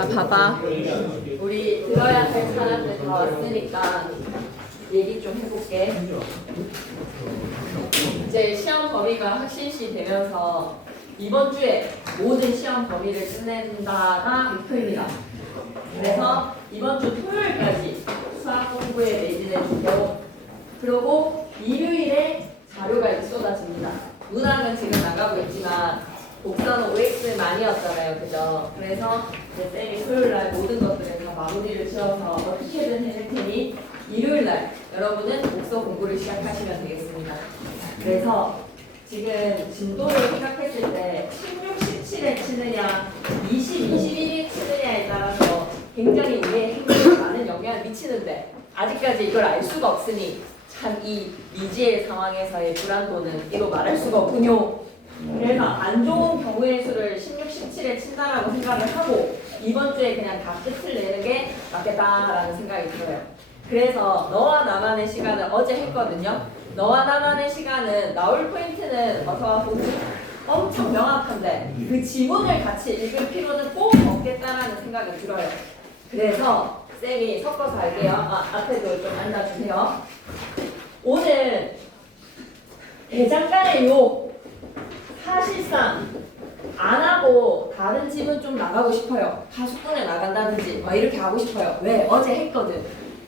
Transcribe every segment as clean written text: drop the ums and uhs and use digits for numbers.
자, 봐봐. 우리 들어야 할 사람들 다 왔으니까 얘기 좀 해볼게. 이제 시험 범위가 확실시 되면서 이번 주에 모든 시험 범위를 끝낸다가 목표입니다. 그래서 이번 주 토요일까지 수학 공부에 매진해 주고, 그리고 일요일에 자료가 이제 쏟아집니다. 문학은 지금 나가고 있지만 복사는 OX 많이였잖아요, 그죠? 그래서 이제 쌤이 토요일날 모든 것들을 다 마무리를 지어서 어떻게든 해낼 테니 일요일날 여러분은 복서 공부를 시작하시면 되겠습니다. 그래서 지금 진도를 생각했을 때 16, 17에 치느냐 20, 21에 치느냐에 따라서 굉장히 우리의 행동에 많은 영향을 미치는데 아직까지 이걸 알 수가 없으니 참 이 미지의 상황에서의 불안도는 이로 말할 수가 없군요. 그래서 안 좋은 경우의 수를 16, 17에 친다라고 생각을 하고 이번 주에 그냥 다 끝을 내는 게 맞겠다라는 생각이 들어요. 그래서 너와 나만의 시간을 어제 했거든요. 너와 나만의 시간은 나올 포인트는 어서 보고 엄청 명확한데 그 지문을 같이 읽을 필요는 꼭 없겠다라는 생각이 들어요. 그래서 쌤이 섞어서 할게요. 앞에도 좀 앉아주세요. 오늘 대장간의 요 사실상 안 하고 다른 집은 좀 나가고 싶어요. 하수꾼에 나간다든지 막 이렇게 하고 싶어요. 왜? 어제 했거든.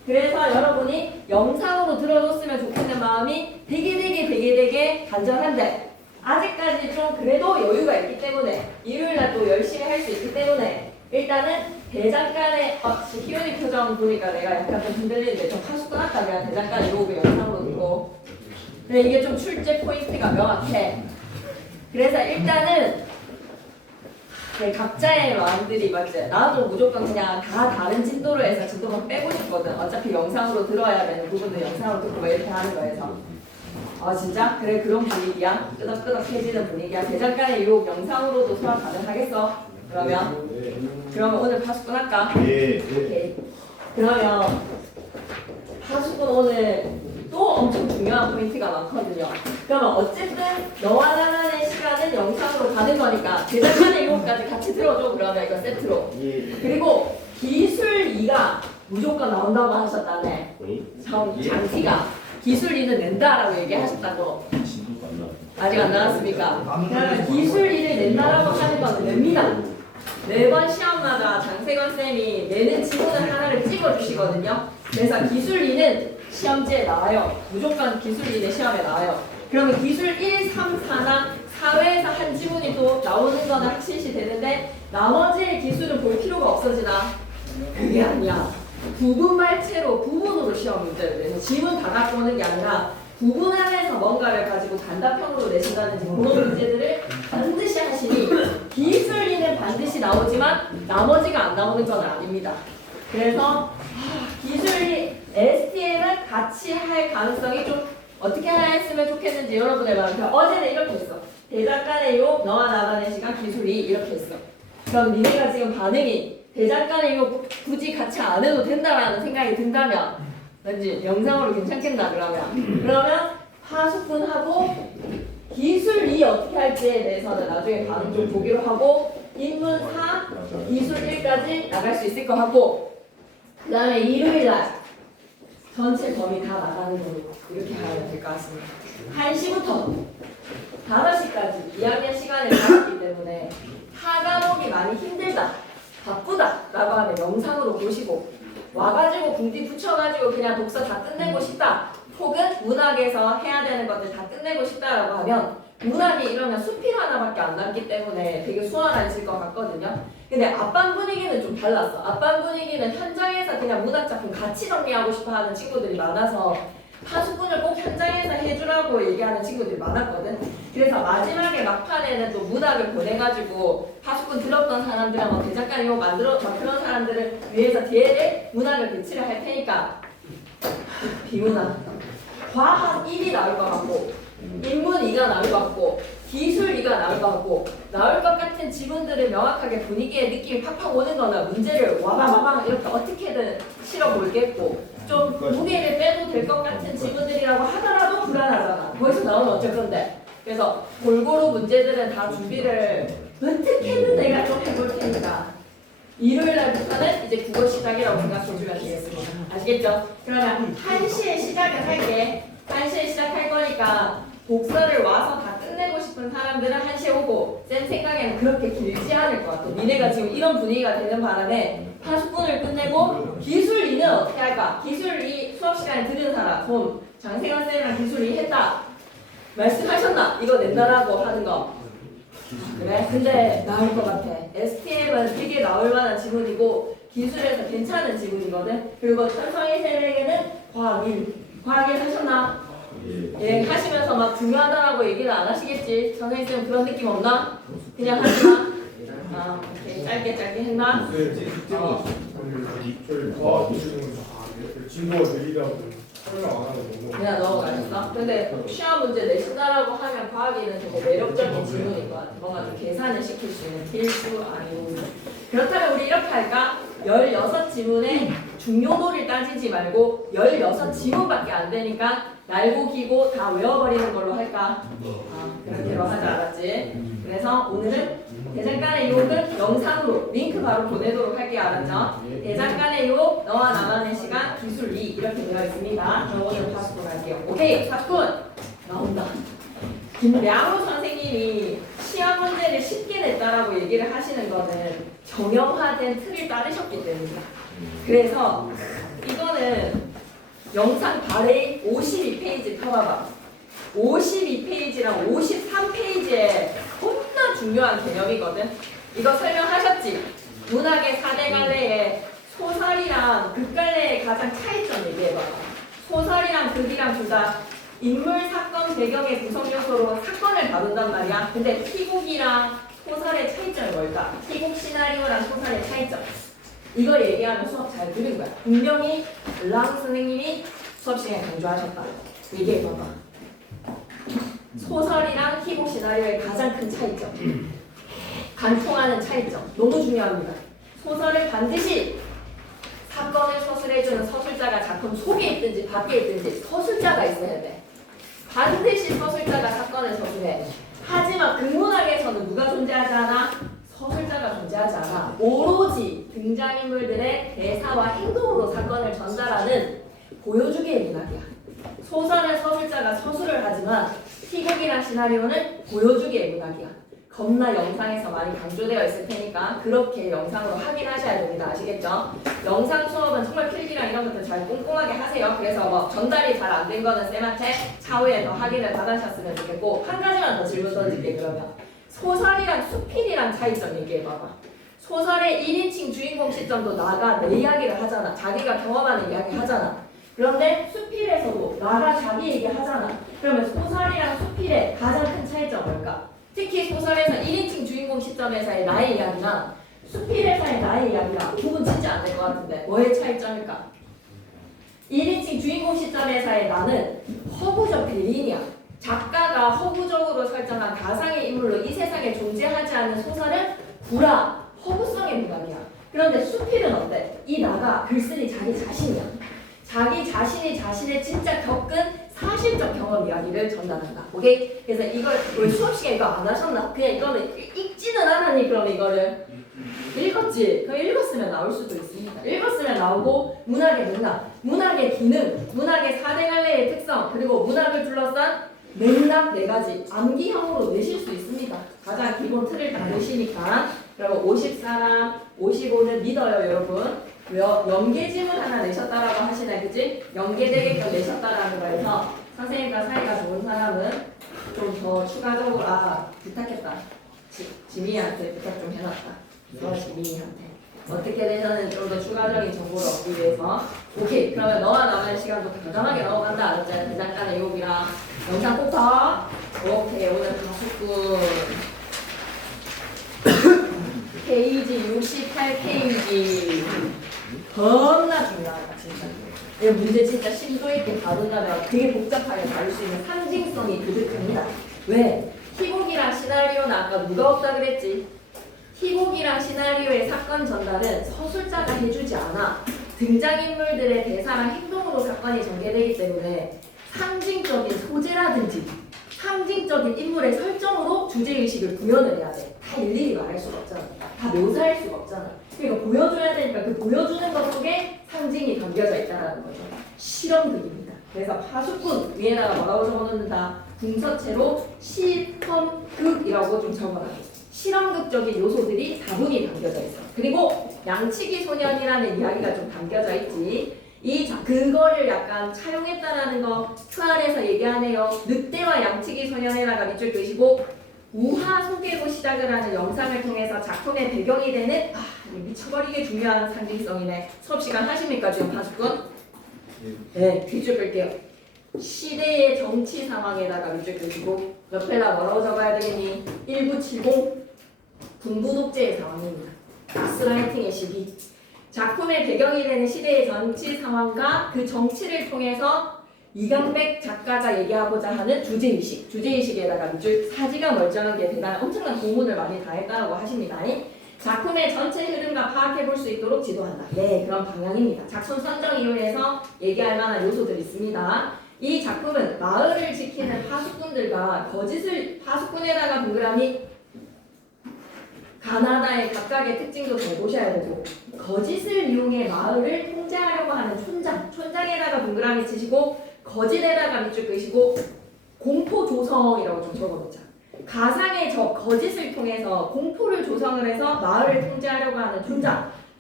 그래서 여러분이 영상으로 들어줬으면 좋겠는 마음이 되게 간절한데 아직까지 좀 그래도 여유가 있기 때문에 일요일날 또 열심히 할 수 있기 때문에 일단은 대장간의 희연이 표정 보니까 내가 약간 좀 흔들리는데 좀 하수꾼 할까? 내가 대장간 이거 영상으로 듣고 근데 이게 좀 출제 포인트가 명확해. 그래서 일단은 각자의 마음들이 맞지. 나도 무조건 그냥 다 다른 진도로 해서 진도만 빼고 싶거든. 어차피 영상으로 들어야 되는 부분도 영상으로 듣고 막 이렇게 하는 거에서. 진짜? 그래 그런 분위기야. 끄덕끄덕해지는 분위기야. 대장간의 유혹 영상으로도 수락 가능하겠어? 그러면 오늘 파수꾼 할까? 예. 오케이. 그러면 파수꾼 오늘 또 엄청 중요한 포인트가 많거든요. 그러면 어쨌든 너와 나만의 시간은 영상으로 가는 거니까 대장간의 유혹까지 같이 들어줘. 그러면 이거 세트로. 그리고 기술 2가 무조건 나온다고 하셨다네. 장티가 기술 2는 낸다라고 얘기하셨다고. 아직 안 나왔습니까? 그러면 기술 2를 낸다라고 하는 건 냅니다. 매번 시험마다 장세건 쌤이 내는 지문을 하나를 찍어주시거든요. 그래서 기술 2는 시험지에 나와요. 무조건 기술 2는 시험에 나와요. 그러면 기술 1, 3, 4나 4회에서 한 지문이 또 나오는 거는 확실시 되는데 나머지의 기술은 볼 필요가 없어지나? 그게 아니야. 부분말체로 부분으로 시험 문제를 내서 지문 다 갖고 오는 게 아니라 부분 안에서 뭔가를 가지고 단답형으로 내신다든지 그런 문제들을 반드시 하시니 기술 2는 반드시 나오지만 나머지가 안 나오는 건 아닙니다. 그래서 기술 2, STM은 같이 할 가능성이 좀 어떻게 했으면 좋겠는지 여러분의 마음. 어제는 이렇게 했어. 대장간의 유혹, 너와 나만의 시간, 기술 2 이렇게 했어. 그럼 니네가 지금 반응이 대장간의 유혹 굳이 같이 안 해도 된다라는 생각이 든다면 왠지 영상으로 괜찮겠나 그러면 하수꾼하고 기술 2 어떻게 할지에 대해서는 나중에 반응 좀 보기로 하고 인문 4, 기술 1까지 나갈 수 있을 것 같고 그 다음에 일요일날 전체 범위 다 나가는 걸로 이렇게 하면 될 것 같습니다. 1시부터 5시까지 2학년 시간을 가졌기 때문에 타 과목이 많이 힘들다, 바쁘다 라고 하면 영상으로 보시고 와가지고 궁디 붙여가지고 그냥 독서 다 끝내고 싶다 혹은 문학에서 해야 되는 것들 다 끝내고 싶다라고 하면 문학이 이러면 수필 하나밖에 안 남기 때문에 되게 수월해질 것 같거든요. 근데 앞반 분위기는 좀 달랐어. 앞반 분위기는 현장에서 그냥 문학 작품 같이 정리하고 싶어 하는 친구들이 많아서 하수꾼을 꼭 현장에서 해주라고 얘기하는 친구들이 많았거든. 그래서 마지막에 막판에는 또 문학을 보내가지고 하수꾼 들었던 사람들하고 대작가 이거 만들어 막 그런 사람들을 위해서 뒤에 문학을 배치를 할 테니까 비문학 과학 1이 나올 것 같고 인문 2가 나올 것 같고 기술 2가 나올 것 같고 나올 것 같은 지문들을 명확하게 분위기에 느낌이 팍팍 오는 거나 문제를 와바바방 이렇게 어떻게든 실어 볼겠고 좀 무게를 빼도 될 것 같은 지문들이라고 하더라도 불안하잖아. 거기서 나오면 어쩔 건데. 그래서 골고루 문제들은 다 준비를 어떻게든 내가 좀 해볼 테니까 일요일 날부터는 이제 국어 시작이라고 생각해주면 되겠습니다. 아시겠죠? 그러면 1시에 시작을 할게. 1시에 시작할 거니까 독서를 와서 다 끝내고 싶은 사람들은 1시에 오고 쌤 생각에는 그렇게 길지 않을 것 같아. 니네가 지금 이런 분위기가 되는 바람에 파수꾼을 끝내고 기술 2는 어떻게 할까? 기술 2 수업 시간에 들은 사람 손. 장세현 쌤이랑 기술 2 했다. 말씀하셨나? 이거 낸다라고 하는 거. 그래? 근데 나올 것 같아. STM은 되게 나올 만한 지문이고 기술에서 괜찮은 지문이거든. 그리고 천성의 쌤에게는 과학 1. 과학 1 하셨나? 예, 하시면서 막 중요하다라고 얘기는 안 하시겠지? 선생님 쌤 그런 느낌 없나? 그냥 하지마. 아, 오케이. 짧게 했나? 진도가 느리다고 설명 안 하고 너무 그냥 넘어가셨어? 근데 시험 문제 내신다라고 하면 과학에는 되게 매력적인 질문인 것 같아. 뭔가 좀 계산을 시킬 수 있는 필수 아니고. 그렇다면 우리 이렇게 할까? 16지문의 중요도를 따지지 말고 16지문밖에 안 되니까 날고 기고 다 외워버리는 걸로 할까? 그렇게로 하지 알았지? 그래서 오늘은 대장간의 유혹은 영상으로 링크 바로 보내도록 할게요. 알았죠? 대장간의 유혹 너와 나만의 시간 기술 2 이렇게 되어 있습니다. 그럼 오늘 파수꾼 할게요. 오케이 파수꾼 나온다. 김량우 선생님이 시험 문제를 쉽게 냈다라고 얘기를 하시는 거는 정형화된 틀을 따르셨기 때문이다. 그래서 이거는 영상 발에 52페이지 펴봐봐. 52페이지랑 53페이지에 겁나 중요한 개념이거든. 이거 설명하셨지? 문학의 4대 갈래에 소설이랑 극갈래의 가장 차이점 얘기해봐. 소설이랑 극이랑 둘 다 인물, 사건, 배경의 구성 요소로 사건을 다룬단 말이야. 근데 희곡이랑 소설의 차이점이 뭘까? 희곡 시나리오랑 소설의 차이점. 이걸 얘기하면 수업 잘 들은 거야. 분명히 랑 선생님이 수업 시간에 강조하셨다. 얘기해봐봐. 소설이랑 희곡 시나리오의 가장 큰 차이점. 관통하는 차이점. 너무 중요합니다. 소설은 반드시 사건을 서술해주는 서술자가 작품 속에 있든지 밖에 있든지 서술자가 있어야 돼. 반드시 서술자가 사건을 서술해. 하지만 극문학에서는 누가 존재하지 않아? 서술자가 존재하지 않아. 오로지 등장인물들의 대사와 행동으로 사건을 전달하는 보여주기의 문학이야. 소설은 서술자가 서술을 하지만 희곡이랑 시나리오는 보여주기의 문학이야. 겁나 영상에서 많이 강조되어 있을 테니까 그렇게 영상으로 확인하셔야 됩니다. 아시겠죠? 영상 수업은 정말 필기랑 이런 것들 잘 꼼꼼하게 하세요. 그래서 뭐 전달이 잘 안 된 거는 쌤한테 차후에 더 확인을 받으셨으면 좋겠고 한 가지만 더 질문 던질게. 그러면 소설이랑 수필이랑 차이점 얘기해봐봐. 소설의 1인칭 주인공 시점도 나가 내 이야기를 하잖아. 자기가 경험하는 이야기 하잖아. 그런데 수필에서도 나가 자기 얘기 하잖아. 그러면 소설이랑 수필의 가장 큰 차이점 뭘까? 특히 소설에서 1인칭 주인공 시점에서의 나의 이야기랑 수필에서의 나의 이야기랑 구분 진짜 안 될 것 같은데 뭐의 차이점일까? 1인칭 주인공 시점에서의 나는 허구적 대리인이야. 작가가 허구적으로 설정한 가상의 인물로 이 세상에 존재하지 않는 소설은 구라, 허구성의 문학이야. 그런데 수필은 어때? 이 나가 글쓴이 자기 자신이야. 자기 자신이 자신의 진짜 겪은 사실적 경험 이야기를 전달한다. 오케이? 그래서 이걸 왜 수업 시간에 이거 안 하셨나? 그냥 이거는 읽지는 않았니? 그럼 이거를 읽었지? 그럼 읽었으면 나올 수도 있습니다. 읽었으면 나오고 문학의 맥락, 문학의 기능, 문학의 4대 갈래의 특성, 그리고 문학을 둘러싼 맥락 4가지 암기형으로 내실 수 있습니다. 가장 기본 틀을 다 내시니까. 그리고 54랑 55는 믿어요, 여러분. 연계지문 하나 내셨다라고 하시네, 그치? 연계되게끔 내셨다라는 거에서 선생님과 사이가 좋은 사람은 좀 더 추가적으로 부탁했다. 지민이한테 부탁 좀 해놨다. 지민이한테 어떻게 되셨는지 좀 더 추가적인 정보를 얻기 위해서. 오케이, 그러면 너와 나만의 시간도 과감하게 넘어간다. 알았잖아. 대장간의 유혹이랑 영상 꼭 봐. 오케이, 오늘 가수꾼 페이지 68페이지 겁나 중요하다 진짜. 이 문제 진짜 심도 있게 다룬다면 되게 복잡하게 다룰 수 있는 상징성이 그득합니다. 왜? 희곡이랑 시나리오는 아까 누가 없다 그랬지? 희곡이랑 시나리오의 사건 전달은 서술자가 해주지 않아. 등장인물들의 대사랑 행동으로 사건이 전개되기 때문에 상징적인 소재라든지 상징적인 인물의 설정으로 주제의식을 구현을 해야 돼. 다 일일이 말할 수가 없잖아. 다 묘사할 수가 없잖아. 그러니까 보여줘야 되니까 그 보여주는 것 속에 상징이 담겨져 있다는 거죠. 실험극입니다. 그래서 파수꾼 위에다가 뭐라고 적어놓는다. 궁서체로 실험극이라고 좀 적어놔. 실험극적인 요소들이 다분히 담겨져 있어. 그리고 양치기 소년이라는 이야기가 좀 담겨져 있지. 그거를 약간 차용했다라는 거 트알에서 얘기하네요. 늑대와 양치기 소년에다가 밑줄 그시고 우화 소개로 시작을 하는 영상을 통해서 작품의 배경이 되는 미쳐버리게 중요한 상징성이네. 수업 시간 하십니까 지금 파수꾼? 네, 밑줄 끌게요. 시대의 정치 상황에다가 밑줄 그시고 옆에다 뭐라고 적어야 되겠니? 1970 군부 독재의 상황입니다. 가스라이팅의 시기. 작품의 배경이 되는 시대의 정치 상황과 그 정치를 통해서 이강백 작가가 얘기하고자 하는 주제의식. 주제의식에다가 밑줄 사지가 멀쩡한 게 대단한 엄청난 고문을 많이 다했다고 하십니다. 작품의 전체 흐름과 파악해 볼 수 있도록 지도한다. 네, 그런 방향입니다. 작품 선정 이후에서 얘기할 만한 요소들이 있습니다. 이 작품은 마을을 지키는 파수꾼들과 파수꾼에다가 동그라미 가나다의 각각의 특징도 잘 보셔야 되고 거짓을 이용해 마을을 통제하려고 하는 촌장에다가 동그라미 치시고 거짓에다가 밑줄 끄시고 공포 조성이라고 좀 적어놓자. 가상의 적 거짓을 통해서 공포를 조성을 해서 마을을 통제하려고 하는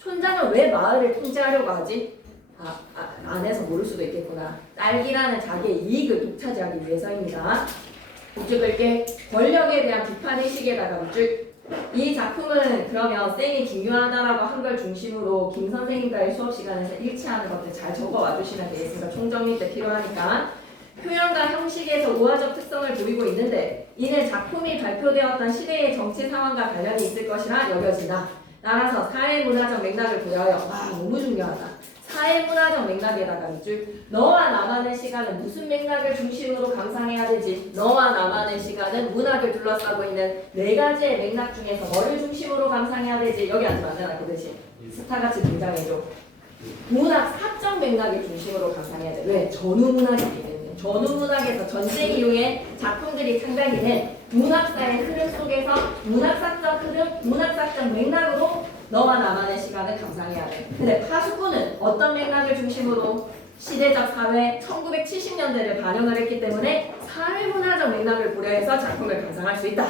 촌장은 왜 마을을 통제하려고 하지? 안에서 모를 수도 있겠구나. 딸기라는 자기의 이익을 독차지하기 위해서입니다. 밑줄 끌게. 권력에 대한 비판의식에다가 밑줄. 이 작품은 그러면 쌤이 중요하다라고 한 걸 중심으로 김 선생님과의 수업 시간에서 일치하는 것들 잘 적어와 주시면 되겠습니다. 총정리 때 필요하니까. 표현과 형식에서 우화적 특성을 보이고 있는데 이는 작품이 발표되었던 시대의 정치 상황과 관련이 있을 것이라 여겨진다. 따라서 사회문화적 맥락을 고려하여 너무 중요하다. 사회문화적 맥락에다가 밑줄. 너와 나만의 시간은 무슨 맥락을 중심으로 감상해야 되지? 너와 나만의 시간은 문학을 둘러싸고 있는 네 가지의 맥락 중에서 뭐를 중심으로 감상해야 되지? 여기 앉으면 안 되나 그 대신 스타같이 등장해줘. 문학 사적 맥락을 중심으로 감상해야 돼. 왜? 전후문학이기 때문에. 전후문학에서 전쟁 이후에 작품들이 창작이 된 문학사의 흐름 속에서 문학사적 흐름, 문학사적 맥락으로 너와 나만의 시간을 감상해야 돼. 근데 파수꾼은 어떤 맥락을 중심으로 시대적 사회 1970년대를 반영을 했기 때문에 사회문화적 맥락을 고려해서 작품을 감상할 수 있다.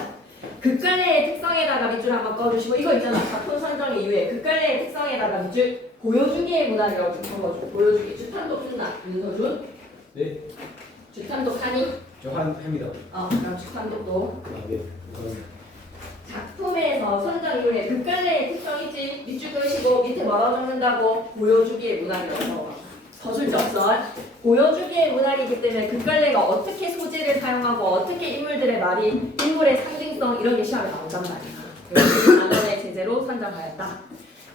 극갈래의 특성에다가 밑줄 한번 꺼주시고 이거 있잖아. 작품 선정 이후에 극갈래의 특성에다가 밑줄 보여주기의 문학이라고 좀 적어줘. 보여주기. 주탄독 준다. 윤서준. 네. 주탄독 하니? 저 합니다. 그럼 주탄독도. 네. 감사합니다. 작품에서 선정 이후에 극갈래의 특성 있지? 밑줄 그으시고 밑에 뭐라고 적는다고? 보여주기의 문학이라고 서술적설. 보여주기의 문학이기 때문에 극갈래가 어떻게 소재를 사용하고 어떻게 인물들의 말이 인물의 상징성 이런 게 시험에 나온단 말이야. 단원의 제재로 선정하였다.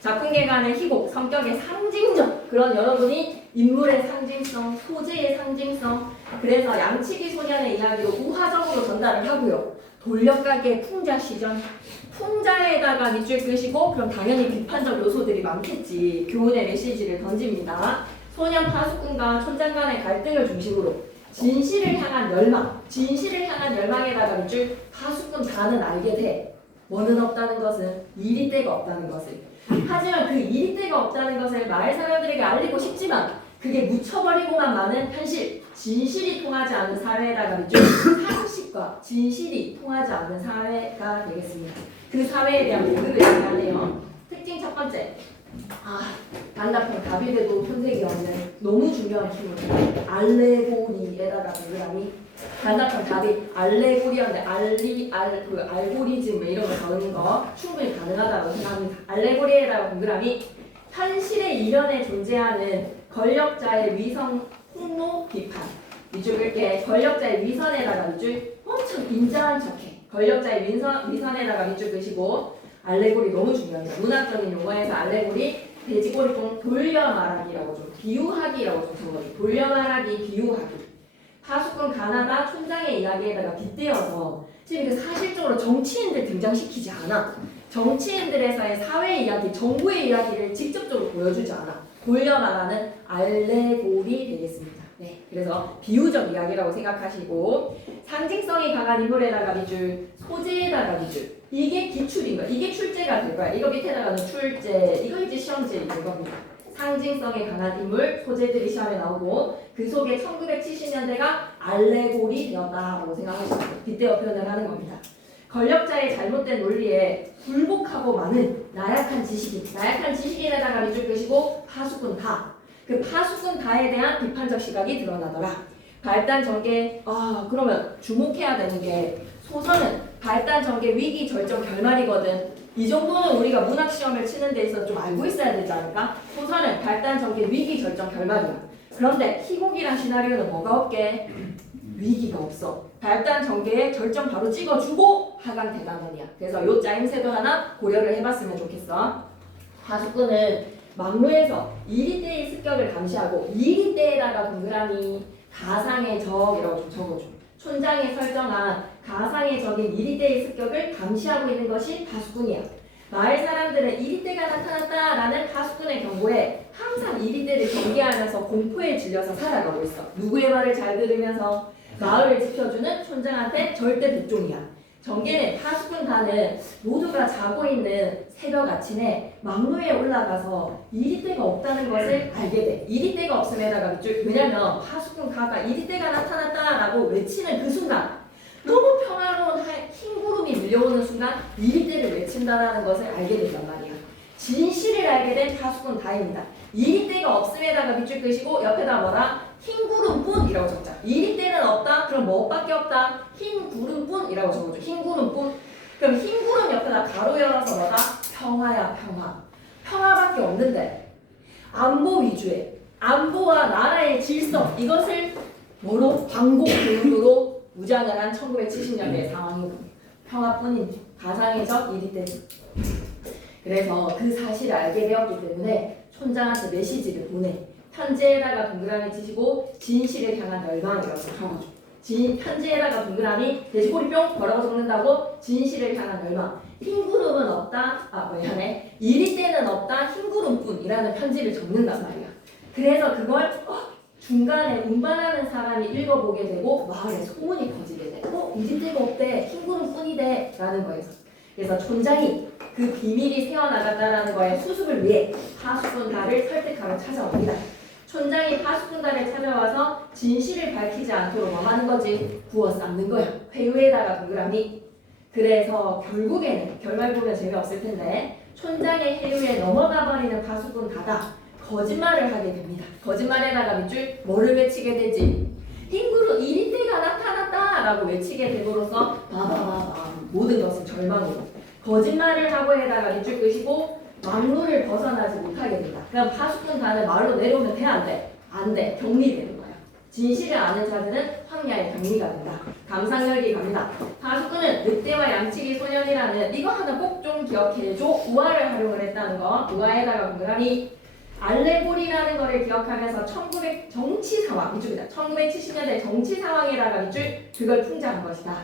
작품 개관의 희곡, 성격의 상징적 그런 여러분이 인물의 상징성, 소재의 상징성 그래서 양치기 소년의 이야기로 우화적으로 전달을 하고요. 돌려가게 풍자 시전 풍자에다가 밑줄 끄시고 그럼 당연히 비판적 요소들이 많겠지. 교훈의 메시지를 던집니다. 소년 파수꾼과 촌장 간의 갈등을 중심으로 진실을 향한 열망에다가 밑줄 파수꾼 다는 알게 돼. 뭐는 없다는 것은 이리때가 없다는 것을. 하지만 그 이리때가 없다는 것을 마을 사람들에게 알리고 싶지만 그게 묻혀버리고만 많은 현실, 진실이 통하지 않는 사회에다가 밑줄 상식과 진실이 통하지 않는 사회가 되겠습니다. 그 사회에 대한 모습을 얘기하네요. 특징 첫 번째. 단답형 다비데도 손색이 없는 너무 중요한 키워드. 알레고리에다가 동그라미. 단답형 답이 알레고리였는데 알고리즘 이런 거 적는 거 충분히 가능하다고 생각합니다. 알레고리에다가 동그라미. 현실의 이면에 존재하는 권력자의 위선 폭로 비판. 밑줄 끌게. 권력자의 위선에다가 밑줄 엄청 인자한 척해. 권력자의 위선에다가 밑줄 끄시고 알레고리 너무 중요합니다. 문학적인 용어에서 알레고리 돼지꼬리통 돌려 말하기라고 좀 비유하기라고 좀 적어요. 돌려 말하기, 비유하기. 파수꾼 가나다 촌장의 이야기에다가 빗대어서 지금 사실적으로 정치인들 등장시키지 않아. 정치인들에서의 사회 이야기, 정부의 이야기를 직접적으로 보여주지 않아. 돌려 말하는 알레고리 되겠습니다. 네. 그래서 비유적 이야기라고 생각하시고 상징성이 강한 인물에다가 밑줄, 소재에다가 밑줄. 이게 기출인 거야. 이게 출제가 될 거야. 이거 밑에다가는 출제, 이거 이제 시험지에 될 겁니다. 상징성에 강한 인물, 소재들이 시험에 나오고 그 속에 1970년대가 알레고리 되었다라고 생각하시면 돼요. 빗대어 표현을 하는 겁니다. 권력자의 잘못된 논리에 굴복하고 많은 나약한 지식인에다가 밑줄 끄시고 파수꾼 다. 그 파수꾼 다에 대한 비판적 시각이 드러나더라. 발단 전개, 그러면 주목해야 되는 게 소설은 발단 전개 위기 절정 결말이거든. 이 정도는 우리가 문학 시험을 치는 데 있어서 좀 알고 있어야 되지 않을까? 소설은 발단 전개 위기 절정 결말이야. 그런데 희곡이란 시나리오는 뭐가 없게? 위기가 없어. 발단 전개에 결정 바로 찍어주고 하강 대단원이야. 그래서 요 짜임새도 하나 고려를 해봤으면 좋겠어. 파수꾼은 막루에서 이리때의 습격을 감시하고 이리때에다가 동그라미 가상의 적이라고 좀 적어줘. 촌장이 설정한 가상의 적인 이리때의 습격을 감시하고 있는 것이 파수꾼이야. 마을 사람들은 이리때가 나타났다라는 파수꾼의 경고에 항상 이리때를 경계하면서 공포에 질려서 살아가고 있어. 누구의 말을 잘 들으면서 마을을 지켜주는 촌장한테 절대 복종이야. 정계는 파수꾼단은 모두가 자고 있는 새벽 아침에 막루에 올라가서 이리때가 없다는 것을 알게 돼. 이리때가 없음에다가 밑줄. 왜냐면 파수꾼 가가 이리때가 나타났다라고 외치는 그 순간 너무 평화로운 흰 구름이 밀려오는 순간 이리때를 외친다라는 것을 알게 된단 말이야. 진실을 알게 된 파수꾼 다입니다. 이리때가 없음에다가 밑줄 끄시고 옆에다 뭐라? 흰 구름뿐이라고 적자. 이리때는 없다? 그럼 뭐밖에 없다? 흰 구름뿐이라고 적어줘. 흰 구름뿐. 그럼 흰 구름 옆에다 가로 열어서 뭐다? 평화야 평화. 평화밖에 없는데 안보 위주의 안보와 나라의 질서 이것을 뭐로? 방공 교육으로 무장을 한 1970년대 상황이고 평화뿐인 가상의 적 이리때. 그래서 그 사실을 알게 되었기 때문에 촌장한테 메시지를 보내. 편지에다가 동그라미 치시고 진실을 향한 열망이라고 적어줘. 편지에다가 동그라미 돼지꼬리 뿅 뭐라고 적는다고? 진실을 향한 열망. 흰 구름은 없다. 미안해. 이리때는 없다. 흰 구름뿐이라는 편지를 적는단 말이야. 그래서 그걸 중간에 운반하는 사람이 읽어보게 되고 마을에 소문이 퍼지게 돼. 이리때가 없대. 흰 구름뿐이대. 라는 거예요. 그래서 촌장이 그 비밀이 새어나갔다라는 거에 수습을 위해 파수꾼단을 설득하러 찾아옵니다. 촌장이 파수꾼단을 찾아와서 진실을 밝히지 않도록 뭐 하는 거지? 구워 삶는 거야. 회유에다가 동그라미. 그래서 결국에는 결말 보면 재미없을 텐데 촌장의 회유에 넘어가 버리는 파수꾼 다가 거짓말을 하게 됩니다. 거짓말에다가 밑줄 뭐를 외치게 되지? 흰구름 이리때가 나타났다라고 외치게 됨으로써 모든 것은 절망으로 거짓말을 하고 에다가 밑줄 끄시고 막루를 벗어나지 못하게 된다. 그럼 파수꾼 단을 마을로 내려오면 돼? 안 돼? 안 돼. 격리되는 거야. 진실을 아는 자들은 황야의 격리가 된다. 감상열기 갑니다. 파수꾼은 늑대와 양치기 소년이라는 이거 하나 꼭 좀 기억해줘. 우화를 활용을 했다는 거. 우화에다가 동그라미 알레고리라는 거를 기억하면서 1900 정치 상황 이쪽이다. 1970년대 정치 상황에다가 밑줄 그걸 풍자한 것이다.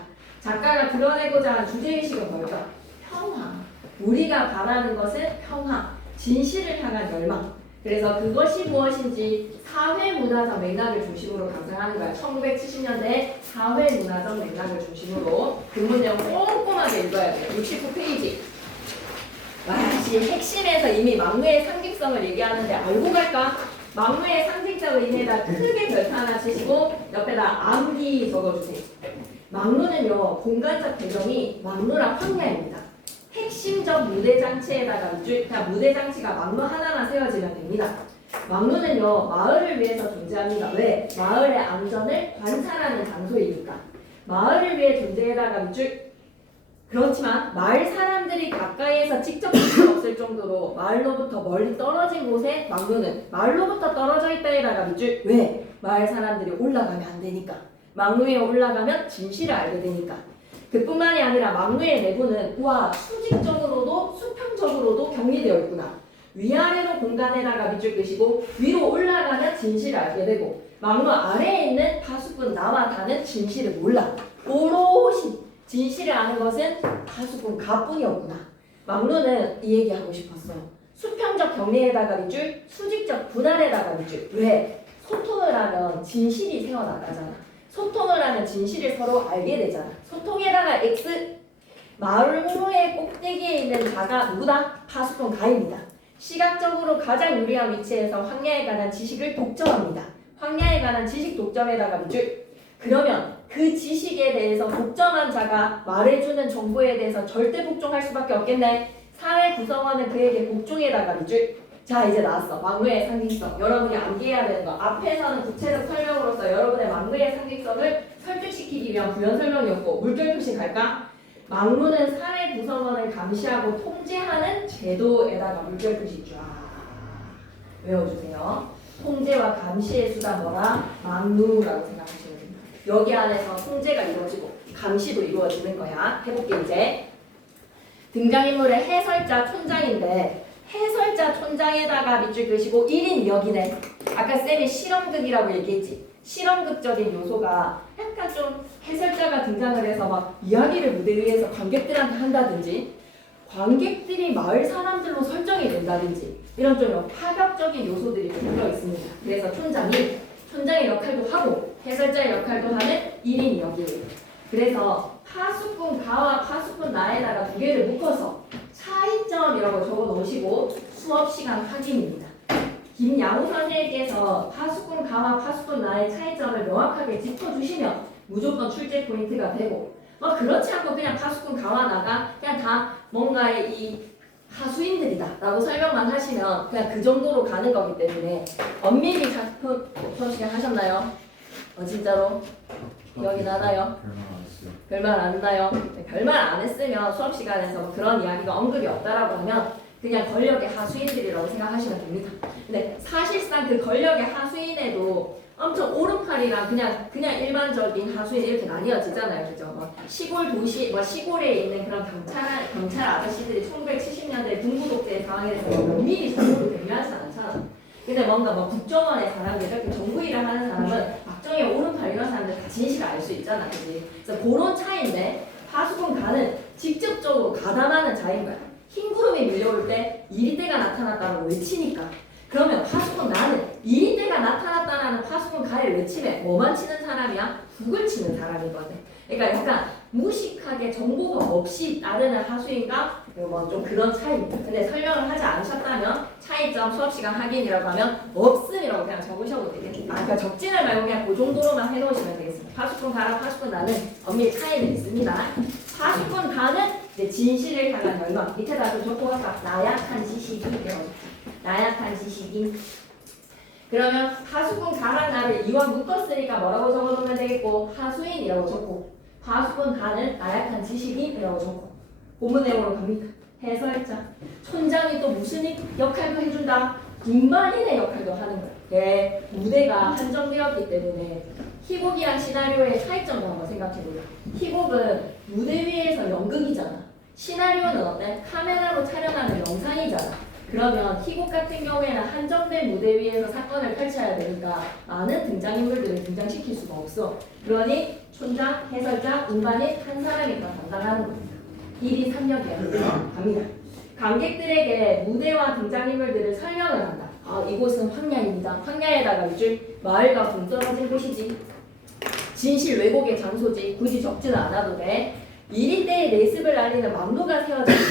작가가 드러내고자 한 주제의식은 뭘까? 평화. 우리가 바라는 것은 평화, 진실을 향한 열망. 그래서 그것이 무엇인지 사회문화적 맥락을 중심으로 감상하는 거야. 1970년대 사회문화적 맥락을 중심으로 그 문장 꼼꼼하게 읽어야 돼요. 69페이지. 와씨 핵심에서 이미 막루의 상징성을 얘기하는데 알고 갈까? 막루의 상징적 의미에다 크게 별표 하나 치시고 옆에다 암기 적어주세요. 막루는요 공간적 배경이 막루랑 황야입니다. 핵심적 무대장치에다가 밑줄, 무대장치가 막루 하나만 세워지면 됩니다. 막루는요 마을을 위해서 존재합니다. 왜? 마을의 안전을 관찰하는 장소이니까. 마을을 위해 존재에다가 밑줄. 그렇지만 마을 사람들이 가까이에서 직접 볼 수 없을 정도로 마을로부터 멀리 떨어진 곳에 막루는 마을로부터 떨어져 있다에다가 밑줄. 왜? 마을 사람들이 올라가면 안 되니까. 막루에 올라가면 진실을 알게 되니까. 그뿐만이 아니라 막루의 내부는 수직적으로도 수평적으로도 격리되어 있구나. 위아래로 공간에다가 밑줄 끄시고 위로 올라가면 진실을 알게 되고 막루 아래에 있는 파수꾼 나와 다는 진실을 몰라. 오롯이 진실을 아는 것은 파수꾼 가뿐이었구나. 막루는 이 얘기하고 싶었어. 수평적 격리에다가 밑줄, 수직적 분할에다가 밑줄. 왜? 소통을 하면 진실이 새어나가잖아. 소통을 하면 진실을 서로 알게 되잖아. 소통에다가 X 마을무의 꼭대기에 있는 자가 누구다? 파수꾼 가입니다. 시각적으로 가장 유리한 위치에서 황야에 관한 지식을 독점합니다. 황야에 관한 지식 독점에다가 밑줄. 그러면 그 지식에 대해서 독점한 자가 말해주는 정보에 대해서 절대 복종할 수밖에 없겠네. 사회 구성원은 그에게 복종에다가 밑줄. 자, 이제 나왔어. 망루의 상징성. 여러분이 암기해야 되는 거. 앞에서는 구체적 설명으로서 여러분의 망루의 상징성을 설득시키기 위한 부연 설명이었고, 물결 표시 갈까? 망루는 사회 구성원을 감시하고 통제하는 제도에다가 물결 표시 쫙 외워주세요. 통제와 감시의 수가 뭐라? 망루라고 생각하시면 됩니다. 여기 안에서 통제가 이루어지고 감시도 이루어지는 거야. 해볼게 이제. 등장인물의 해설자 촌장인데 해설자 촌장에다가 밑줄 그시고 1인 2역이네. 아까 쌤이 실험극이라고 얘기했지. 실험극적인 요소가 약간 좀 해설자가 등장을 해서 막 이야기를 무대 위에서 관객들한테 한다든지 관객들이 마을 사람들로 설정이 된다든지 이런 좀 파격적인 요소들이 들어 있습니다. 그래서 촌장의 역할도 하고 해설자의 역할도 하는 1인 2역이에요. 그래서 파수꾼 가와 파수꾼 나에다가 두 개를 묶어서 차이점이라고 적어 놓으시고 수업 시간 확인입니다. 김양우 선생님께서 파수꾼 가와 파수꾼 나의 차이점을 명확하게 짚어주시면 무조건 출제 포인트가 되고 그렇지 않고 그냥 파수꾼 가와 나가 그냥 다 뭔가의 이 하수인들이다 라고 설명만 하시면 그냥 그 정도로 가는 거기 때문에 엄밀히 작품 수업 시간 하셨나요? 진짜로? 기억이 나나요? 별말 안 나요? 네, 별말 안 했으면 수업 시간에서 뭐 그런 이야기가 언급이 없다라고 하면 그냥 권력의 하수인들이라고 생각하시면 됩니다. 근데 사실상 그 권력의 하수인에도 엄청 오른팔이랑 그냥 일반적인 하수인 이렇게 나뉘어지잖아요, 그죠? 뭐 시골 도시, 뭐 시골에 있는 그런 경찰 아저씨들이 1970년대 군부 독재 상황에서 면밀히 정보를 대면하지 않잖아. 근데 뭔가 뭐 국정원의 사람들 이렇게 정부 일을 하는 사람은 박정희 오른팔 이런 사람들 다 진실을 알 수 있잖아, 그지? 그래서 그런 차이인데 파수꾼 가는 직접적으로 가담하는 자인 거야. 흰 구름이 밀려올 때 이리때가 나타났다고 외치니까. 그러면 파수꾼 나는 이리때가 나타났다라는 파수꾼 가의 외침에 뭐만 치는 사람이야? 북을 치는 사람이거든. 그러니까 약간 무식하게 정보가 없이 따르는 하수인가? 뭐 좀 그런 차이입니다. 근데 설명을 하지 않으셨다면 차이점 수업시간 확인이라고 하면 없음이라고 그냥 적으셔도 되겠습니다. 그러니까 적지를 말고 그냥 그 정도로만 해놓으시면 되겠습니다. 파수꾼 가랑 파수꾼 나는 엄밀히 차이는 있습니다. 파수꾼 가는 이제 진실을 향한 열망. 밑에다 좀 적고 갈까? 나약한 지식이 나약한 지식이. 그러면 파수꾼 가랑 나를 이와 묶었으니까 뭐라고 적어놓으면 되겠고 하수인이라고 적고 파수꾼 가는 나약한 지식인이라고 적고 본문 내용으로 갑니다. 해설자. 촌장이 또 무슨 역할도 해준다? 군반인의 역할도 하는 거야. 네, 무대가 한정되었기 때문에 희곡이랑 시나리오의 차이점도 한번 생각해보자. 희곡은 무대 위에서 연극이잖아. 시나리오는 어때? 카메라로 촬영하는 영상이잖아. 그러면 희곡 같은 경우에는 한정된 무대 위에서 사건을 펼쳐야 되니까 많은 등장인물들을 등장시킬 수가 없어. 그러니 촌장, 해설자, 운반인 한 사람이 다 담당하는 겁니다. 1인 3역이야. 갑니다. 관객들에게 무대와 등장인물들을 설명을 한다. 이곳은 황야입니다. 황야에다가 밑줄 마을과 동떨어진 곳이지. 진실 왜곡의 장소지. 굳이 적지는 않아도 돼. 1인 때의 내습을 알리는 망루가 세워져 있다.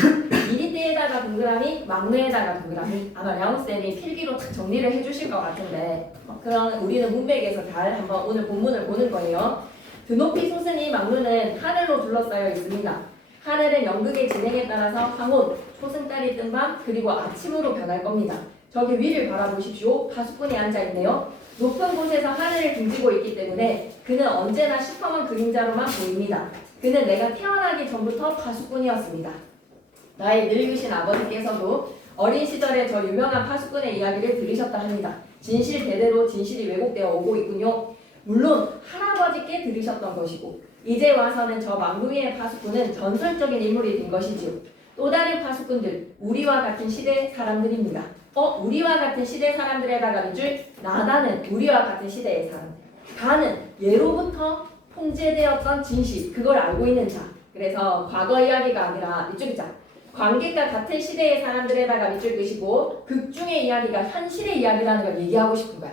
1인 때에다가 동그라미, 망루에다가 동그라미. 아마 양호쌤이 필기로 딱 정리를 해주실 것 같은데 그럼 우리는 문맥에서 잘 한번 오늘 본문을 보는 거예요. 드높이 솟으니 망루는 하늘로 둘러싸여 있습니다. 하늘은 연극의 진행에 따라서 황혼, 초승달이 뜬 밤, 그리고 아침으로 변할 겁니다. 저기 위를 바라보십시오. 파수꾼이 앉아있네요. 높은 곳에서 하늘을 등지고 있기 때문에 그는 언제나 시커먼 그림자로만 보입니다. 그는 내가 태어나기 전부터 파수꾼이었습니다. 나의 늙으신 아버지께서도 어린 시절에 저 유명한 파수꾼의 이야기를 들으셨다 합니다. 진실 대대로 진실이 왜곡되어 오고 있군요. 물론 할아버지께 들으셨던 것이고 이제 와서는 저 망루이의 파수꾼은 전설적인 인물이 된 것이지요. 또 다른 파수꾼들, 우리와 같은 시대 사람들입니다. 우리와 같은 시대 사람들에다가 밑줄 나다는 우리와 같은 시대의 사람들. 가는 예로부터 통제되었던 진실, 그걸 알고 있는 자. 그래서 과거 이야기가 아니라 밑줄 자. 관객과 같은 시대의 사람들에다가 밑줄 그시고 극중의 이야기가 현실의 이야기라는 걸 얘기하고 싶은 거야.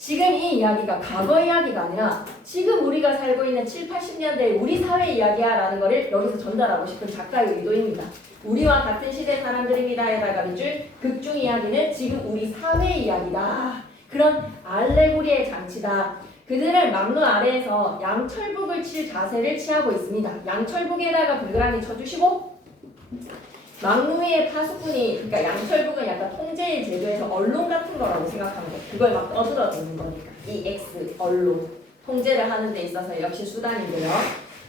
지금 이 이야기가 과거 이야기가 아니라 지금 우리가 살고 있는 7, 80년대의 우리 사회 이야기야라는 거를 여기서 전달하고 싶은 작가의 의도입니다. 우리와 같은 시대 사람들입니다에다가 밑줄 극중 이야기는 지금 우리 사회 이야기다. 그런 알레고리의 장치다. 그들은 막루 아래에서 양철북을 칠 자세를 취하고 있습니다. 양철북에다가 불그라미 쳐주시고 막루 위의 파수꾼이 그러니까 양철북은 약간 통제의 제도에서 언론 같은 거라고 생각하는 거예요. 그걸 막 떠들어대는 거니까. 이 X 언론 통제를 하는 데 있어서 역시 수단인데요.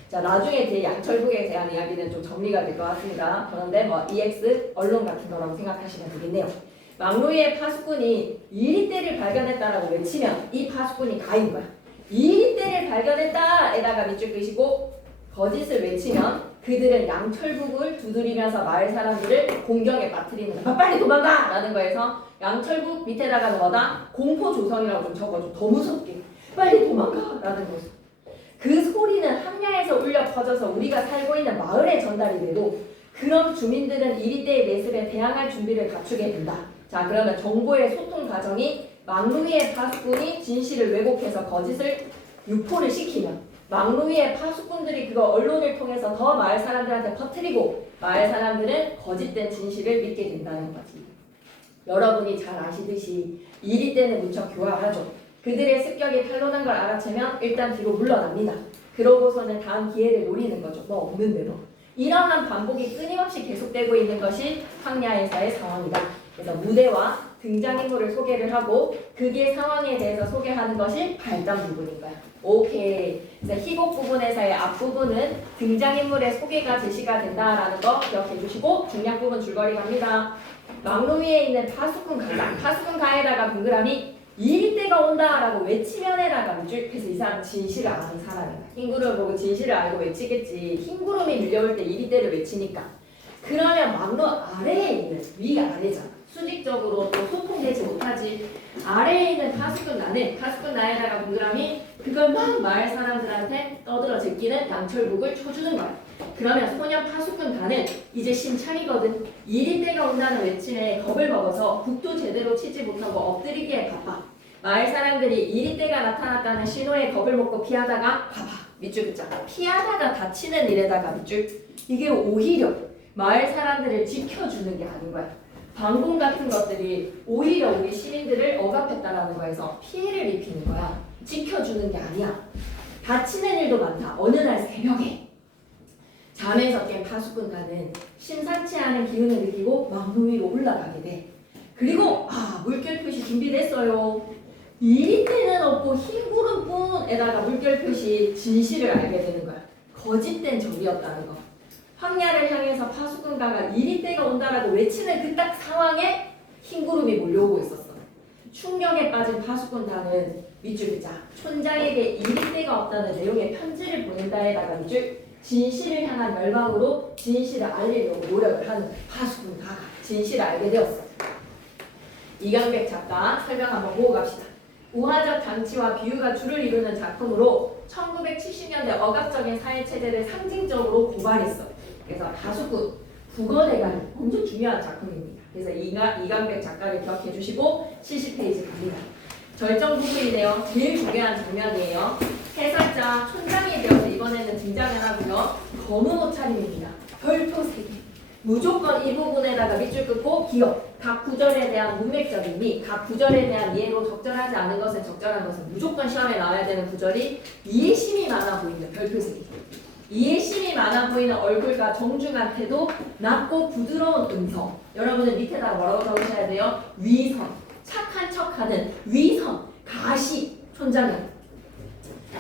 자 나중에 제 양철북에 대한 이야기는 좀 정리가 될 것 같습니다. 그런데 뭐 EX 언론 같은 거라고 생각하시면 되겠네요. 막루이의 파수꾼이 이리떼를 발견했다라고 외치면 이 파수꾼이 가인 거야. 이리떼를 발견했다에다가 밑줄 끄시고 거짓을 외치면 그들은 양철북을 두드리면서 마을 사람들을 공경에 빠뜨리는 거야. 빨리 도망가! 라는 거에서 양철북 밑에다가는 뭐다? 공포조성이라고 좀 적어줘. 더 무섭게. 빨리 도망가! 라는 거죠. 그 소리는 함야에서 울려 퍼져서 우리가 살고 있는 마을에 전달이 되고 그런 주민들은 이리떼의 매습에 대항할 준비를 갖추게 된다. 자 그러면 정보의 소통 과정이 막루이의 파수꾼이 진실을 왜곡해서 거짓을 유포를 시키면 막루이의 파수꾼들이 그거 언론을 통해서 더 마을 사람들한테 퍼뜨리고 마을 사람들은 거짓된 진실을 믿게 된다는 거지. 여러분이 잘 아시듯이 이리떼는 무척 교활하죠. 그들의 습격이 탄로난 걸 알아채면 일단 뒤로 물러납니다. 그러고서는 다음 기회를 노리는 거죠. 뭐 없는 대로. 이러한 반복이 끊임없이 계속되고 있는 것이 황야에서의 상황이다. 그래서 무대와 등장인물을 소개를 하고 그게 상황에 대해서 소개하는 것이 발단 부분인 거야. 오케이. 그래서 희곡 부분에서의 앞부분은 등장인물의 소개가 제시가 된다라는 거 기억해 주시고 중략 부분 줄거리 갑니다. 막루 위에 있는 파수꾼 가다. 파수꾼 가에다가 동그라미 이리떼가 온다라고 외치면에다가 밑줄. 그래서 이 사람 진실을 아는 사람이야. 흰구름 보고 진실을 알고 외치겠지. 흰구름이 밀려올 때 이리떼를 외치니까. 그러면 막루 아래에 있는 위가 아래잖아. 수직적으로 또 소통되지 못하지. 아래에 있는 파수꾼 나에다가 동그라미 그걸 막 마을 사람들한테 떠들어 제끼는 양철북을 쳐주는 거야. 그러면 소년 파수꾼 단은 이제 심차리거든. 이리떼가 온다는 외침에 겁을 먹어서 북도 제대로 치지 못하고 엎드리기에 바빠. 마을 사람들이 이리떼가 나타났다는 신호에 겁을 먹고 피하다가 봐봐. 밑줄 긋자. 피하다가 다치는 일에다가 밑줄. 이게 오히려 마을 사람들을 지켜주는 게 아닌 거야. 방공 같은 것들이 오히려 우리 시민들을 억압했다라는 거에서 피해를 입히는 거야. 지켜주는 게 아니야. 다치는 일도 많다. 어느 날 새벽에 잠에서 깬 파수꾼단은 심상치 않은 기운을 느끼고 막루 위로 올라가게 돼. 그리고 물결 표시 준비됐어요. 이리떼는 없고 흰구름뿐에다가 물결 표시 진실을 알게 되는 거야. 거짓된 적이었다는 거. 황야를 향해서 파수꾼가가 이리떼가 온다라고 외치는 그 딱 상황에 흰구름이 몰려오고 있었어. 충격에 빠진 파수꾼단은 밑줄 긋자. 촌장에게 이리떼가 없다는 내용의 편지를 보낸다에다가 밑줄. 진실을 향한 열망으로 진실을 알리려고 노력을 하는 파수꾼가가 진실을 알게 되었어. 이강백 작가 설명 한번 보고 갑시다. 우화적 장치와 비유가 주를 이루는 작품으로 1970년대 억압적인 사회체제를 상징적으로 고발했어. 그래서 파수꾼, 국어대간 엄청 중요한 작품입니다. 그래서 이강백 작가를 기억해 주시고 70페이지 갑니다. 절정 부분인데요. 제일 중요한 장면이에요. 해설자 촌장이 되어서 이번에는 등장을 하고요. 검은 옷차림입니다. 별표 3개. 무조건 이 부분에다가 밑줄 긋고 기억. 각 구절에 대한 문맥적인 미, 각 구절에 대한 이해로 적절하지 않은 것은 적절한 것은 무조건 시험에 나와야 되는 구절이 이해심이 많아 보이는 별표 3개. 이해심이 많아 보이는 얼굴과 정중한 태도, 낮고 부드러운 음성. 여러분은 밑에다가 뭐라고 적으셔야 돼요? 위선. 착한 척하는 위선. 가시. 촌장은.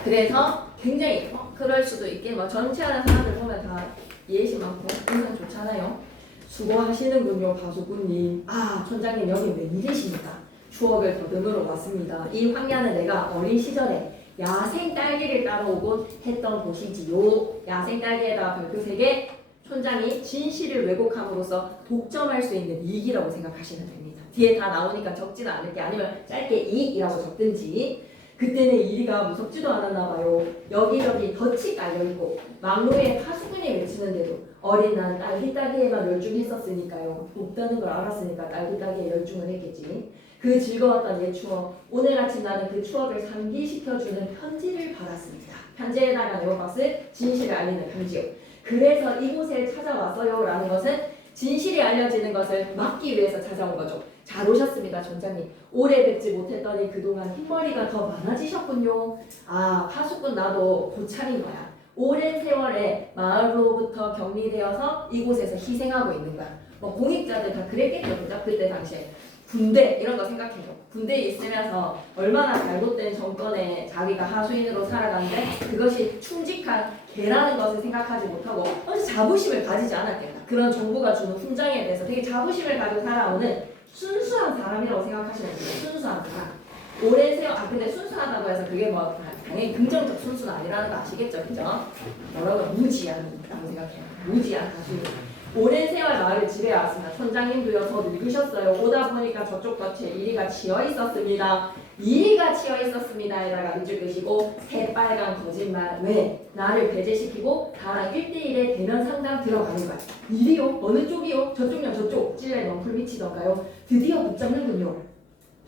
그래서 굉장히 그럴 수도 있게 뭐 전체하는 사람들 보면 다 이해심 많고 인상 좋잖아요. 수고하시는군요 파수꾼님. 촌장님 여기 웬일이십니까? 추억을 더듬으러 왔습니다. 이 황야는 내가 어린 시절에 야생 딸기를 따러오곤 했던 곳이지요. 야생 딸기에다가 별표 3개. 촌장이 진실을 왜곡함으로써 독점할 수 있는 이익이라고 생각하시면 됩니다. 뒤에 다 나오니까 적지는 않을게. 아니면 짧게 이익이라고 적든지. 그때는 이리가 무섭지도 않았나 봐요. 여기저기 덫이 깔려있고 막루에 파수꾼이 외치는데도 어린 난 딸기 따기에만 열중했었으니까요. 높다는 걸 알았으니까 딸기 따기에 열중을 했겠지. 그 즐거웠던 옛 추억, 오늘 아침 나는 그 추억을 상기시켜주는 편지를 받았습니다. 편지에다가 네오박스 진실을 알리는 편지요. 그래서 이곳에 찾아왔어요 라는 것은 진실이 알려지는 것을 막기 위해서 찾아온 거죠. 잘 오셨습니다, 전장님. 오래 뵙지 못했더니 그동안 흰머리가 더 많아지셨군요. 아, 파수꾼 나도 고찰인 거야. 오랜 세월에 마을로부터 격리되어서 이곳에서 희생하고 있는 거야. 뭐 공익자들 다 그랬겠죠, 그죠? 그때 당시에. 군대 이런 거 생각해줘. 군대에 있으면서 얼마나 잘못된 정권에 자기가 하수인으로 살아가는데 그것이 충직한 개라는 것을 생각하지 못하고 자부심을 가지지 않았겠다. 그런 정부가 주는 훈장에 대해서 되게 자부심을 가지고 살아오는 순수한 사람이라고 생각하시면 돼요. 순수한 사람. 오랜 세월, 근데 순수하다고 해서 그게 뭐 당연히 긍정적 순수는 아니라는 거 아시겠죠, 그죠? 뭐라고 무지한다고 생각해요. 무지한 가수님. 오랜 세월 마을을 지배해왔습니다. 촌장님도요 더 늙으셨어요. 오다 보니까 저쪽 덫에 이리가 치여 있었습니다. 이리가 치여 있었습니다에다가 밑줄 그시고 새빨간 거짓말. 왜? 나를 배제시키고 나랑 1대1의 대면 상담 들어가는 거야. 이리요? 어느 쪽이요? 저쪽요 저쪽. 찔레 넝쿨 미치던가요? 드디어 붙잡는군요.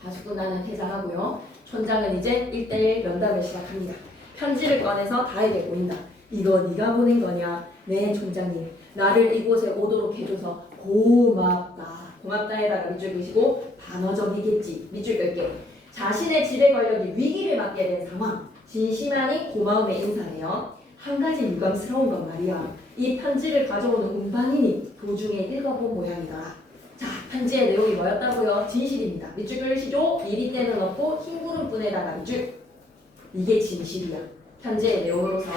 파수꾼 나는 퇴장하고요. 촌장은 이제 1대1 면담을 시작합니다. 편지를 꺼내서 다에게 보인다. 이거 네가 보낸 거냐? 네, 촌장님. 나를 이곳에 오도록 해줘서 고맙다. 고맙다에다가 밑줄 그시고 반어적이겠지. 밑줄 끌게. 자신의 지배 권력이 위기를 맞게 된 상황. 진심만이 고마움의 인사네요. 한 가지 유감스러운 건 말이야. 이 편지를 가져오는 운반인이 도중에 읽어본 모양이더라. 자, 편지의 내용이 뭐였다고요? 진실입니다. 밑줄 그으시죠? 이리 때는 없고 흰 구름뿐에다가 밑줄. 이게 진실이야. 편지의 내용으로서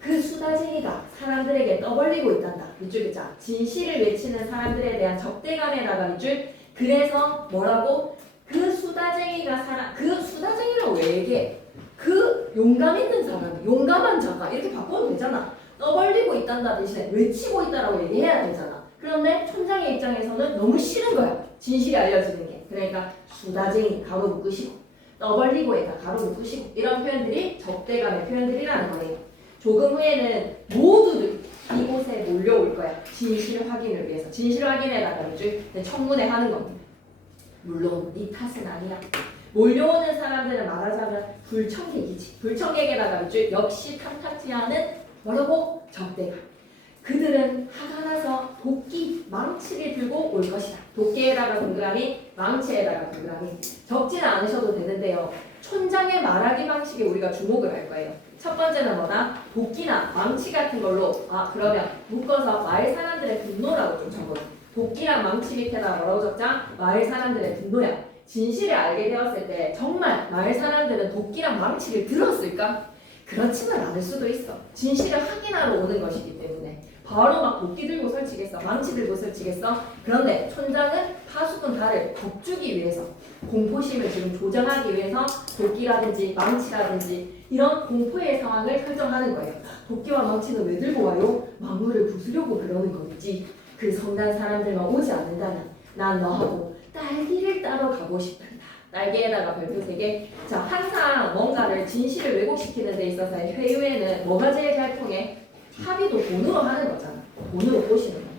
그 수다쟁이가 사람들에게 떠벌리고 있단다. 밑줄 긋자. 진실을 외치는 사람들에 대한 적대감에다가 밑줄. 그래서 뭐라고? 그 수다쟁이라고 왜 얘기해? 그 용감 있는 사람, 용감한 자가 이렇게 바꿔도 되잖아. 떠벌리고 있단다 대신에 외치고 있다라고 얘기해야 되잖아. 그런데 촌장의 입장에서는 너무 싫은 거야. 진실이 알려지는 게. 그러니까 수다쟁이 가로 묶으시고 떠벌리고 있다 가로 묶으시고 이런 표현들이 적대감의 표현들이라는 거예요. 조금 후에는 모두들 이곳에 몰려올 거야. 진실 확인을 위해서. 진실 확인에다가 밑줄 청문회 하는 겁니다. 물론 네 탓은 아니야. 몰려오는 사람들은 말하자면 불청객이지. 불청객에다가 밑줄 역시 탐탁지 않은 뭐라고? 적대감. 그들은 화가 나서 도끼, 망치를 들고 올 것이다. 도끼에다가 동그라미, 망치에다가 동그라미. 적지는 않으셔도 되는데요. 촌장의 말하기 방식에 우리가 주목을 할 거예요. 첫 번째는 뭐다? 도끼나 망치 같은 걸로 그러면 묶어서 마을 사람들의 분노라고 좀 적어요. 도끼랑 망치 밑에다 뭐라고 적자? 마을 사람들의 분노야. 진실을 알게 되었을 때 정말 마을 사람들은 도끼랑 망치를 들었을까? 그렇지는 않을 수도 있어. 진실을 확인하러 오는 것이기 때문에 바로 막 도끼 들고 설치겠어? 망치 들고 설치겠어? 그런데 촌장은 파수꾼 달을 겁주기 위해서 공포심을 지금 조정하기 위해서 도끼라든지 망치라든지 이런 공포의 상황을 설정하는 거예요. 도끼와 망치는 왜 들고 와요? 망울을 부수려고 그러는 거겠지. 그 성난 사람들만 오지 않는다면 난 너하고 딸기를 따러 가고 싶단다. 딸기에다가 별표 3개. 자, 항상 뭔가를 진실을 왜곡시키는 데 있어서의 회유에는 뭐가 제일 잘 통해? 합의도 돈으로 하는 거잖아. 돈으로 보시는 겁니다.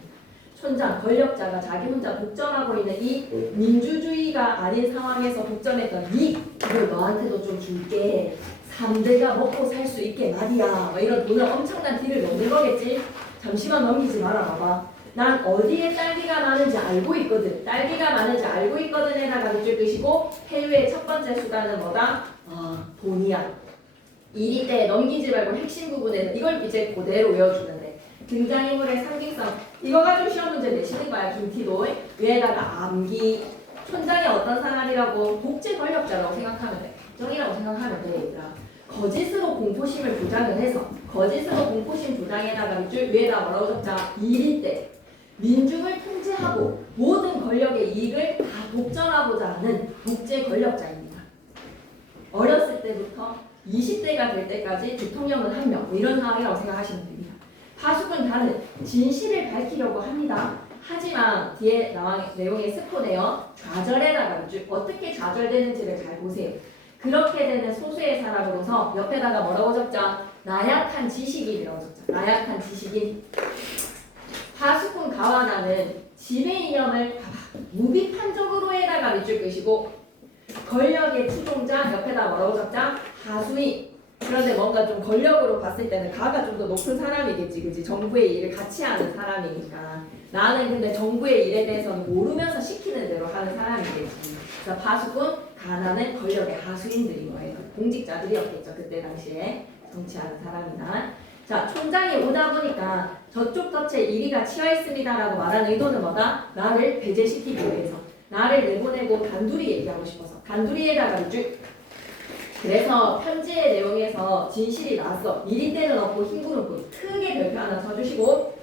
촌장, 권력자가 자기 혼자 독점하고 있는 이 민주주의가 아닌 상황에서 독점했던 이걸 너한테도 좀 줄게. 3대가 먹고 살 수 있게 말이야. 뭐 이런 돈을 엄청난 딜을 넣는 거겠지? 잠시만 넘기지 말아 봐봐. 난 어디에 딸기가 많은지 알고 있거든. 딸기가 많은지 알고 있거든에다가 밑줄 끄시고 회유의 첫 번째 수단은 뭐다? 돈이야. 이리 때 넘기지 말고 핵심 부분에서 이걸 이제 그대로 외워주는데 등장인물의 상징성 이거 가지고 시험 문제 내시는 거야. 김티도 위에다가 암기 촌장이 어떤 사람이라고 독재 권력자라고 생각하면 돼. 정이라고 생각하면 돼 얘들아. 거짓으로 공포심을 조장을 해서 거짓으로 공포심 조장에다가 밑줄 위에다 뭐라고 적자? 이리 때 민중을 통제하고 모든 권력의 이익을 다 독점하고자 하는 독재 권력자입니다. 어렸을 때부터 20대가 될 때까지 대통령은 한 명, 이런 상황이라고 생각하시면 됩니다. 파수꾼 단은 진실을 밝히려고 합니다. 하지만 뒤에 내용이 스포네요. 좌절에다가 어떻게 좌절되는지를 잘 보세요. 그렇게 되는 소수의 사람으로서 옆에다가 뭐라고 적자? 나약한 지식인이라고 적자. 나약한 지식인. 파수꾼 가와나는 지배 이념을 무비판적으로에다가 밑줄 끄시고 권력의 추종자, 옆에다 뭐라고 적자? 하수인. 그런데 뭔가 좀 권력으로 봤을 때는 가가 좀 더 높은 사람이겠지, 그지? 정부의 일을 같이 하는 사람이니까. 나는 근데 정부의 일에 대해서는 모르면서 시키는 대로 하는 사람이겠지. 그래서 파수꾼, 가나는 권력의 하수인들인 거예요. 공직자들이었겠죠, 그때 당시에 정치하는 사람이나. 자, 총장이 오다 보니까 저쪽 덫에 이리가 치여 있습니다라고 말하는 의도는 뭐다? 나를 배제시키기 위해서. 나를 내보내고 단둘이 얘기하고 싶어서. 단둘이에다가 쭉. 그래서 편지의 내용에서 진실이 나왔어. 미리 때는 없고 흰구름꾼. 크게 별표 하나 쳐주시고.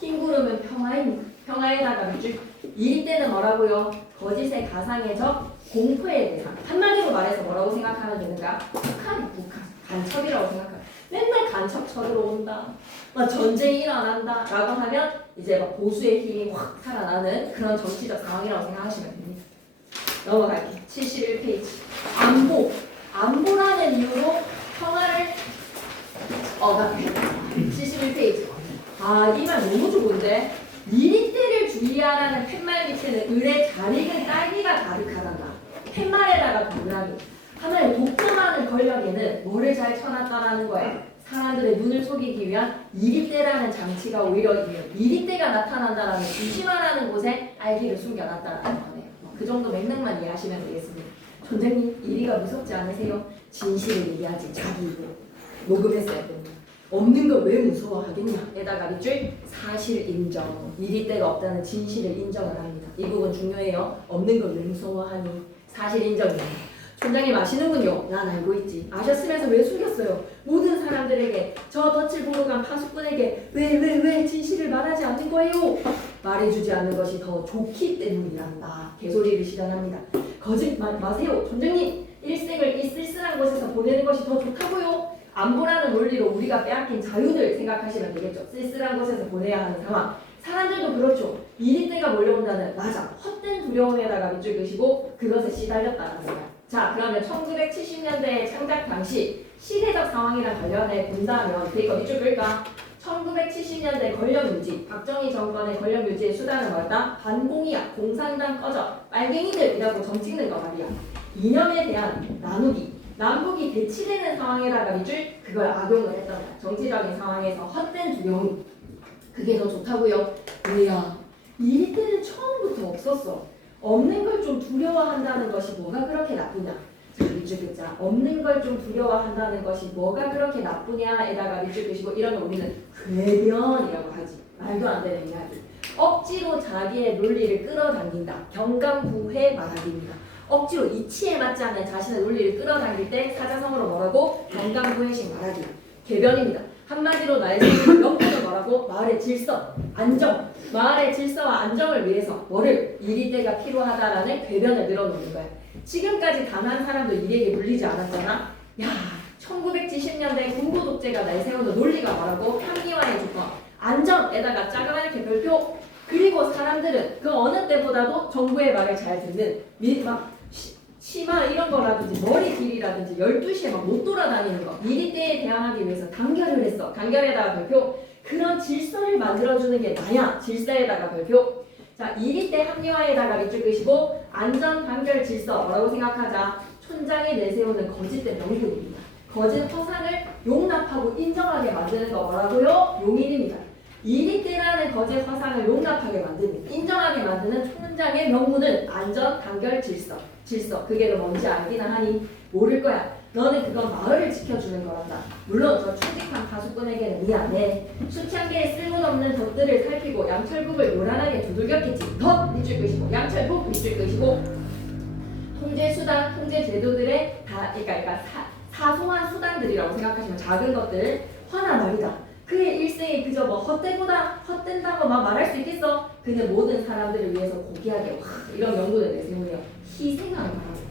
흰구름은 평화입니다. 평화에다가 쭉. 이리 때는 뭐라고요? 거짓의 가상의 적, 공포의 대상. 한마디로 말해서 뭐라고 생각하면 되는가? 북한. 간첩이라고 생각하면. 맨날 간첩 쳐들어온다. 막 전쟁이 일어난다. 라고 하면 이제 막 보수의 힘이 확 살아나는 그런 정치적 상황이라고 생각하시면 됩니다. 넘어갈게요. 71페이지. 안보라는 이유로 평화를 얻었다. 71페이지. 아, 이 말 너무 좋은데? 미리때를 주의하라는 팻말 밑에는 을의 잘 익은 딸기가 가득하단다. 팻말에다가 동그라미. 하나의 독점하는 권력에는 뭐를 잘 쳐놨다라는 거야? 사람들의 눈을 속이기 위한 미리때라는 장치가 오히려 미리때가 나타난다라는 조심하라는 곳에 알기를 숨겨놨다라는 거네요. 그 정도 맥락만 이해하시면 되겠습니다. 전쟁님, 이리가 무섭지 않으세요? 진실을 얘기하지 자기 입으로 녹음했어야 됩니다. 없는 걸 왜 무서워하겠냐? 에다가 밑줄 사실 인정. 미리때가 없다는 진실을 인정을 합니다. 이 부분 중요해요. 없는 걸 왜 무서워하니? 사실 인정이에요. 총장님 아시는군요. 난 알고 있지. 아셨으면서 왜 숨겼어요? 모든 사람들에게 저 덫을 보러 간 파수꾼에게 왜 진실을 말하지 않는 거예요? 말해주지 않는 것이 더 좋기 때문이란다. 개소리를 시전합니다. 거짓말 마세요. 총장님 일생을 이 쓸쓸한 곳에서 보내는 것이 더 좋다고요? 안보라는 논리로 우리가 빼앗긴 자유를 생각하시면 되겠죠. 쓸쓸한 곳에서 보내야 하는 상황. 사람들도 그렇죠. 미리때가 몰려온다는 맞아. 헛된 두려움에다가 밑줄 그시고 그것에 시달렸다는 거야. 자, 그러면 1970년대의 창작 당시 시대적 상황이랑 관련해 본다면 이거 밑줄 끌까? 1970년대 권력 유지, 박정희 정권의 권력 유지의 수단은 뭐였다? 반공이야. 공산당 꺼져. 빨갱이들이라고 점 찍는 거 말이야. 이념에 대한 나누기. 남북이 대치되는 상황에다가 밑줄 그걸 악용을 했던 거야. 정치적인 상황에서 헛된 두려움. 그게 더 좋다고요? 왜야? 이 때는 처음부터 없었어. 없는 걸 좀 두려워한다는 것이 뭐가 그렇게 나쁘냐? 자, 밑줄 긋자. 없는 걸 좀 두려워한다는 것이 뭐가 그렇게 나쁘냐에다가 밑줄 긋시고 이러면 우리는 궤변이라고 하지. 말도 안 되는 이야기. 억지로 자기의 논리를 끌어당긴다. 경강부회 말하기입니다. 억지로 이치에 맞지 않는 자신의 논리를 끌어당길 때 사자성어로 뭐라고? 경강부회식 말하기. 궤변입니다. 한마디로 나의 명분은 뭐라고? 마을의 질서, 안정. 마을의 질서와 안정을 위해서 뭐를? 이리때가 필요하다라는 궤변을 늘어놓는 거야. 지금까지 단 한 사람도 이리에게 물리지 않았잖아. 야, 1970년대 군부 독재가 내세우는 논리가 뭐라고? 합리화의 조건. 안정에다가 짜그라게 별표. 그리고 사람들은 그 어느 때보다도 정부의 말을 잘 듣는 치마 이런 거라든지 머리 길이라든지 12시에 막 못 돌아다니는 거 미리때에 대항하기 위해서 단결을 했어. 단결에다가 별표. 그런 질서를 만들어주는 게 나야. 질서에다가 별표. 자, 이리때 합리화에다가 밑줄 끄시고 안전 단결 질서 뭐라고 생각하자. 촌장이 내세우는 거짓된 명분입니다. 거짓 허상을 용납하고 인정하게 만드는 거 뭐라고요? 용인입니다. 이리때라는 거짓 허상을 용납하게 만드는, 인정하게 만드는 촌장의 명분은 안전, 단결, 질서. 그게 너 뭔지 알기나 하니 모를 거야. 너는 그건 마을을 지켜주는 거란다. 물론 저 충직한 파수꾼에게는 미안해. 수창계의 쓸모없는 덫들을 살피고 양철국을 요란하게 두들겼겠지. 덫! 밑줄 끄시고 양철국 밑줄 끄시고 통제 수단, 통제 제도들의 그러니까 사소한 수단들이라고 생각하시면 작은 것들 화나 말이다. 그의 일생이 그저 뭐 헛된다고 막 말할 수 있겠어? 그는 모든 사람들을 위해서 고귀하게 이런 명분을 내세우며 희생하는 바라고.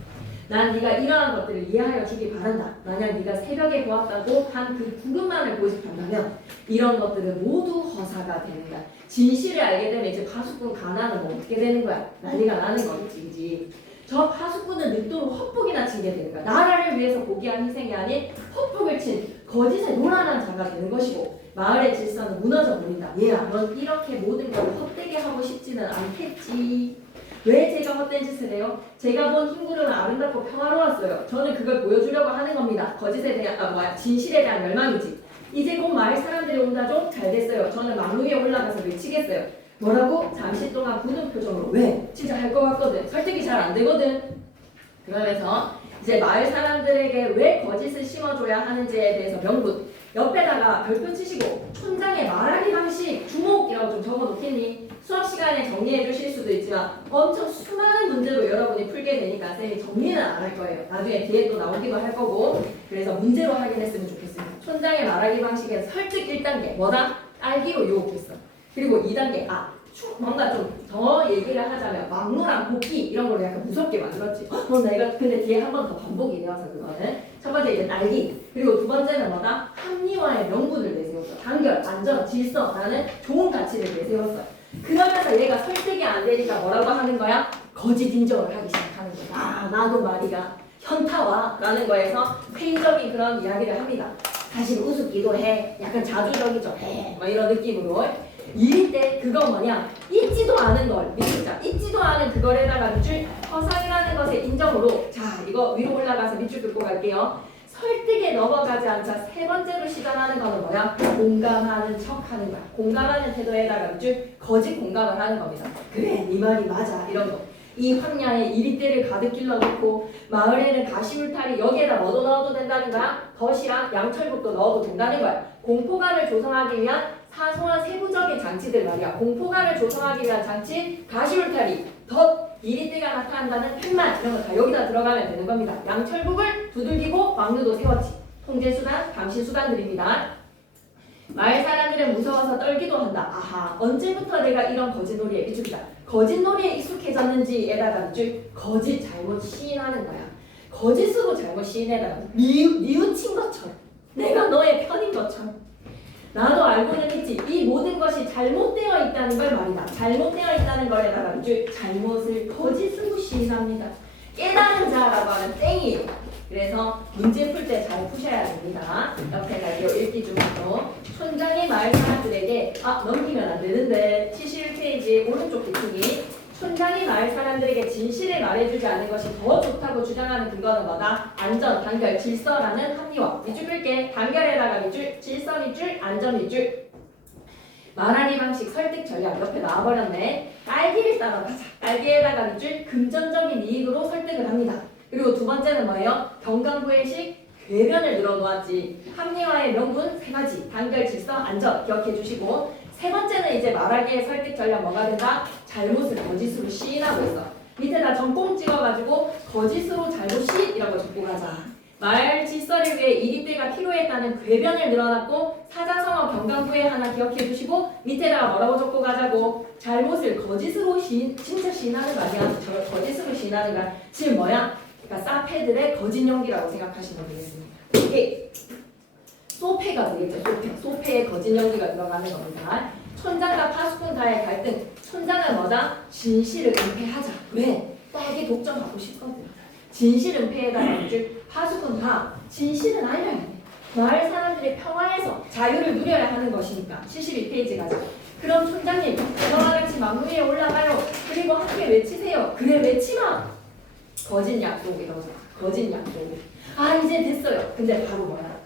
난 네가 이러한 것들을 이해하여 주기 바란다. 만약 네가 새벽에 보았다고 한 그 구름만을 고집한다면 이런 것들은 모두 허사가 되는 거야. 진실을 알게 되면 이제 파수꾼 가나는 뭐 어떻게 되는 거야? 난리가 나는 거겠지, 그지? 저 파수꾼은 늑도로 헛복이나 치게 되는 거야. 나라를 위해서 고귀한 희생이 아닌 헛복을 친 거짓에 노란한 자가 되는 것이고 마을의 질서는 무너져 버린다. 얘야, 넌 이렇게 모든 걸 헛되게 하고 싶지는 않겠지. 왜 제가 헛된 짓을 해요? 제가 본 흰구름은 아름답고 평화로웠어요. 저는 그걸 보여주려고 하는 겁니다. 거짓에 대한 진실에 대한 멸망이지. 이제 곧 마을 사람들이 온다죠? 잘 됐어요. 저는 망루 위에 올라가서 외치겠어요. 뭐라고? 잠시 동안 굳은 표정으로. 왜? 진짜 할 것 같거든. 설득이 잘 안 되거든. 그러면서 이제 마을 사람들에게 왜 거짓을 심어줘야 하는지에 대해서 명분. 옆에다가 별표 치시고 촌장의 말하기 방식 주목이라고 좀 적어놓겠니? 수업 시간에 정리해 주실 수도 있지만 엄청 수많은 문제로 여러분이 풀게 되니까 쌤이 정리는 안 할 거예요. 나중에 뒤에 또 나오기도 할 거고. 그래서 문제로 확인했으면 좋겠습니다. 촌장의 말하기 방식에는 설득 1단계 뭐다? 딸기로 유혹했어. 그리고 2단계 뭔가 좀 더 얘기를 하자면 막루랑 복귀 이런 걸로 약간 무섭게 만들었지. 내가 근데 뒤에 한 번 더 반복이 되어서 그거는 첫 번째 이제 딸기, 그리고 두 번째는 뭐다? 합리화의 명분을 내세웠어. 단결, 안전, 질서라는 좋은 가치를 내세웠어. 그러면서 얘가 설득이 안 되니까 뭐라고 하는 거야? 거짓 인정을 하기 시작하는 거야. 나도 말이야 현타와라는 거에서 회의적인 그런 이야기를 합니다. 사실 우습기도 해. 약간 자주적이죠. 막 이런 느낌으로. 이럴 때 그거 뭐냐? 잊지도 않은 걸 밑줄자 잊지도 않은 그걸에다가 밑줄 허상이라는 것의 인정으로 자 이거 위로 올라가서 밑줄 긋고 갈게요. 설득에 넘어가지 않자 세 번째로 시전하는 거는 뭐야? 공감하는 척하는 거야. 공감하는 태도에다가 밑줄 거짓 공감을 하는 겁니다. 그래 네 말이 맞아 이런 거. 이 황야에 이리떼를 가득 길러놓고 마을에는 가시울타리 여기에다 뭐도 넣어도 된다는 거야. 덫이랑 양철북도 넣어도 된다는 거야. 공포감을 조성하기 위한 사소한 세부적인 장치들 말이야. 공포감을 조성하기 위한 장치, 가시울타리, 덫, 이리떼가 나타난다는 팻말 이런 거 다 여기다 들어가면 되는 겁니다. 양철북을 두들기고 막루도 세웠지. 통제수단, 감시수단들입니다. 마을 사람들은 무서워서 떨기도 한다. 언제부터 내가 이런 거짓놀이에 익숙이다. 거짓놀이에 익숙해졌는지에다가 밑줄 거짓 잘못 시인하는 거야. 거짓으로 잘못 시인해다가 뉘우친 것처럼 내가 너의 편인 것처럼 나도 알고는 있지. 이 모든 것이 잘못되어 있다는 걸 말이다. 잘못되어 있다는 거에다가 밑줄 잘못을 거짓으로 시인합니다. 깨달은 자라고 하는 땡이에요. 그래서 문제 풀 때 잘 푸셔야 됩니다. 옆에 갈게요. 읽기 중에서 촌장이 마을 사람들에게 넘기면 안 되는데 71페이지 오른쪽 뒤치기 촌장이 마을 사람들에게 진실을 말해주지 않은 것이 더 좋다고 주장하는 근거는 뭐다? 안전, 단결, 질서라는 합리화. 밑줄 끌게. 단결에다가 밑줄, 질서 밑줄, 안전 밑줄. 말하기 방식, 설득 전략 옆에 나와버렸네. 딸기를 따라가자. 딸기에다가 밑줄, 금전적인 이익으로 설득을 합니다. 그리고 두 번째는 뭐예요? 경감부의식, 궤변을 늘어놓았지. 합리화의 명분 세 가지. 단결, 질서, 안전 기억해 주시고 세 번째는 이제 말하기의 설득 전략 뭐가 된다? 잘못을 거짓으로 시인하고 있어. 밑에다 점뽕 찍어가지고 거짓으로 잘못 시인이라고 적고 가자. 말 질서를 위해 이리떼가 필요했다는 궤변을 늘어놨고 사자성어 경강부에 하나 기억해 주시고 밑에다가 뭐라고 적고 가자고 잘못을 거짓으로 진짜 시인하는 거 아니야? 저걸 거짓으로 시인하는 거야. 지금 뭐야? 그러니까 사페들의 거짓 연기라고 생각하시면 되겠습니다. 이게 소패가 되겠죠. 소패의 거짓 연기가 들어가는 겁니다. 촌장과 파수꾼과의 갈등. 촌장은 뭐다? 진실을 은폐하자. 왜? 딸기 독점하고 싶거든. 진실 은폐에다가 밑줄 파수꾼 다 진실은 알려야 돼. 마을 사람들이 평화에서 자유를 누려야 하는 것이니까. 72페이지 가자. 그럼 촌장님 저와 같이 막루 위에 올라가요. 그리고 함께 외치세요. 그래 외치마. 거짓 약속이라고. 거짓 약속. 이제 됐어요. 근데 바로 뭐야?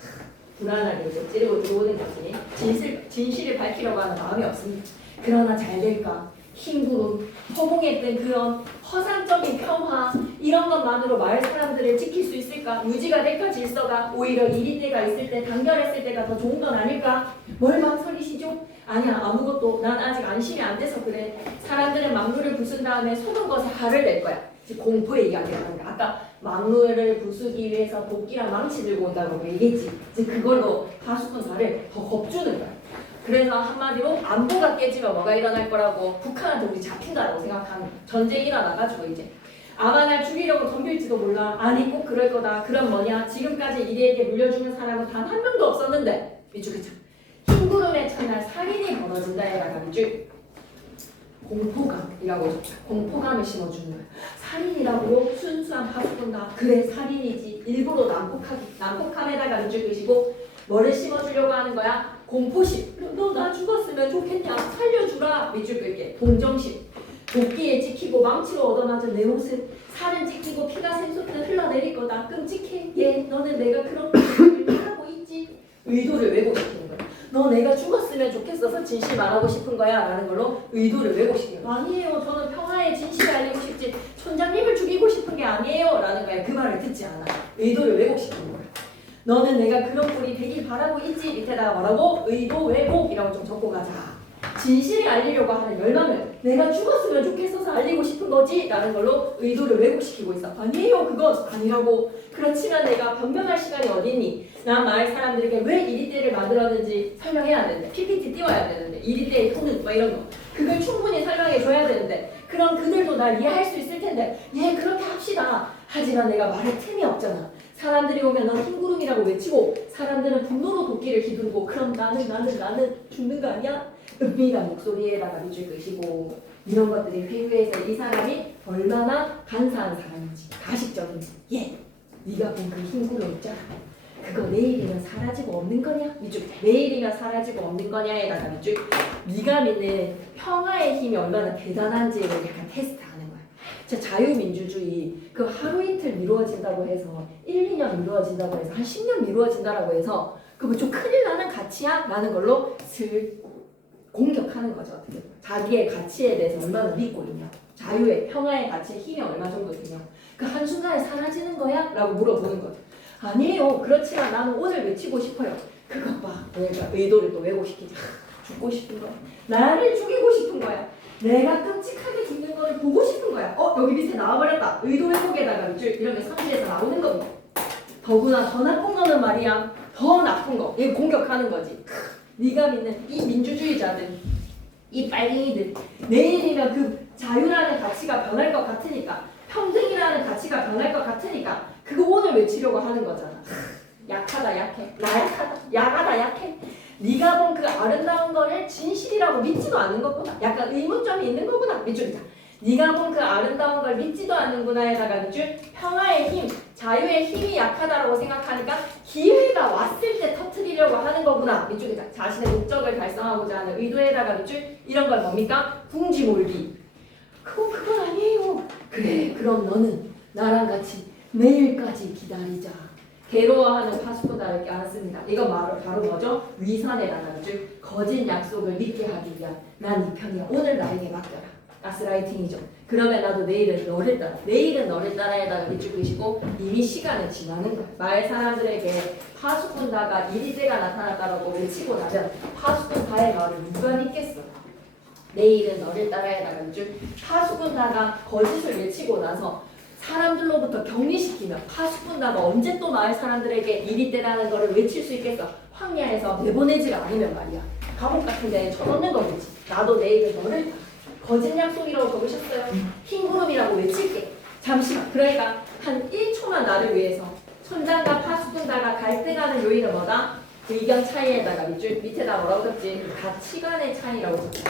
불안하게 이제 찌르고 들어오는 거지. 진실을 밝히려고 하는 마음이 없습니다. 그러나 잘 될까? 흰구름, 허공했던 그런 허상적인 평화 이런 것만으로 마을 사람들을 지킬 수 있을까? 유지가 될까? 질서가 오히려 이리떼가 있을 때 단결했을 때가 더 좋은 건 아닐까? 뭘 망설이시죠? 아니야 아무것도 난 아직 안심이 안 돼서 그래. 사람들은 막루를 부순 다음에 속은 것에 화를 낼 거야. 공포의 이야기를 하는 거야. 아까 막루를 부수기 위해서 도끼랑 망치 들고 온다고 얘기했지. 이제 그걸로 파수꾼 살을 더 겁주는 거야. 그래서 한마디로 안보가 깨지면 뭐가 일어날 거라고 북한한테 우리 잡힌다라고 생각하는 전쟁이 일어나가지고 이제 아마 날 죽이려고 덤빌지도 몰라. 아니 꼭 그럴 거다. 그럼 뭐냐? 지금까지 이리에게 물려주는 사람은 단 한 명도 없었는데 미주겠죠. 흰구름의 첫날 살인이 벌어진다 해가 밑줄 공포감이라고 적자. 공포감을 심어주는 거야. 살인이라고 순수한 파수꾼다. 그래 살인이지. 일부러 난폭함에다가 밑줄 그시고 뭐를 심어주려고 하는 거야? 공포심. 너 나 죽었으면 좋겠냐? 살려주라. 밑줄 끌게. 동정심. 도끼에 찍히고 망치로 얻어맞은 내 모습, 살은 찍히고 피가 샘솟듯 흘러내릴 거다. 끔찍해. 예, 너는 내가 그런 걸 하고 있지. 의도를 왜곡시키는 거야. 너 내가 죽었으면 좋겠어서 진실 말하고 싶은 거야 라는 걸로 의도를 왜곡시키는 거야. 아니에요. 저는 평화의 진실을 알리고 싶지 촌장님을 죽이고 싶은 게 아니에요 라는 거야. 그 말을 듣지 않아. 의도를 왜곡시키는 거야. 너는 내가 그런 꼴이 되길 바라고 있지. 밑에다가 뭐라고? 의도 왜곡이라고 좀 적고 가자. 진실을 알리려고 하는 열망을 내가 죽었으면 좋겠어서 알리고 싶은 거지 라는 걸로 의도를 왜곡시키고 있어. 아니에요. 그건 아니라고. 그렇지만 내가 변명할 시간이 어딨니? 나 마을 사람들에게 왜 이리떼를 만들었는지 설명해야 되는데 PPT 띄워야 되는데 이리떼의 효능 뭐 이런 거 그걸 충분히 설명해 줘야 되는데 그럼 그들도 날 이해할 수 있을 텐데 예 그렇게 합시다. 하지만 내가 말할 틈이 없잖아. 사람들이 오면 넌 흰구름이라고 외치고 사람들은 분노로 도끼를 휘두르고 그럼 나는 죽는 거 아니야? 은밀한 목소리에다가 밑줄 끄시고 이런 것들이 회유해서 이 사람이 얼마나 간사한 사람인지 가식적인지 예 네가 본 그 흰구름 있잖아. 그거 내일이면 사라지고 없는 거냐? 밑줄 내일이면 사라지고 없는 거냐에다가 밑줄 네가 믿는 평화의 힘이 얼마나 대단한지를 약간 테스트하는 거야. 자, 자유민주주의 그 하루 이틀 미루어진다고 해서 1, 2년 미루어진다고 해서 한 10년 미루어진다라고 해서 그거 좀 큰일 나는 가치야? 라는 걸로 슬 공격하는 거죠. 어떻게 자기의 가치에 대해서 얼마나 믿고 있냐 자유의 평화의 가치에 힘이 얼마 정도 되냐 그 한순간에 사라지는 거야? 라고 물어보는 거죠. 아니에요. 그렇지만 나는 오늘 외치고 싶어요. 그것 봐. 내가 의도를 또 왜곡시키지. 죽고 싶은 거야. 나를 죽이고 싶은 거야. 내가 끔찍하게 죽는 걸 보고 싶은 거야. 여기 밑에 나와버렸다. 의도 왜곡에다가 밑줄 이런 게 상실에서 나오는 겁니다. 더구나 더 나쁜 거는 말이야. 더 나쁜 거. 얘 공격하는 거지. 네가 믿는 이 민주주의자들, 이 빨갱이들 내일이면 그 자유라는 가치가 변할 것 같으니까 평등이라는 가치가 변할 것 같으니까 그거 오늘 외치려고 하는 거잖아. 약하다 약해. 나약하다. 야하다 약해. 네가 본 그 아름다운 거를 진실이라고 믿지도 않는 거구나. 약간 의문점이 있는 거구나. 밑줄이다. 네가 본 그 아름다운 걸 믿지도 않는구나에다가 밑줄 평화의 힘, 자유의 힘이 약하다라고 생각하니까 기회가 왔을 때 터뜨리려고 하는 거구나. 밑줄이다. 자신의 목적을 달성하고자 하는 의도에다가 밑줄 이런 건 뭡니까? 궁지몰기. 그건 아니에요. 그래 그럼 너는 나랑 같이 내일까지 기다리자. 괴로워하는 파수꾼들을 껴안습니다. 이거 바로 뭐죠? 위선에다가 밑줄 거짓 약속을 믿게 하기 위한 난 네 편이야. 오늘 나에게 맡겨라. 가스라이팅이죠. 그러면 나도 내일은 너를 따라. 내일은 너를 따라에다가 밑줄 그리시고 이미 시간은 지나는 거야. 마을 사람들에게 파수꾼 다가 이리떼가 나타났다라고 외치고 나면 파수꾼 다의 말을 누가 믿겠어? 내일은 너를 따라에다가 밑줄 파수꾼 다가 거짓을 외치고 나서 사람들로부터 격리시키면 파수꾼 다가 언제 또 마을 사람들에게 이리떼라는 거를 외칠 수 있겠어? 황야에서 내보내지가 않으면 말이야. 감옥 같은 데에 쳐넣는 거겠지. 나도 내일은 너를 따라. 거짓 약속이라고 적으셨어요. 흰구름이라고 외칠게. 잠시만. 그러니까 한 1초만 나를 위해서 촌장과 파수꾼다가 갈등하는 요인은 뭐다? 의견 차이에다가 밑에다 뭐라고 적지? 가치관의 차이라고 적죠.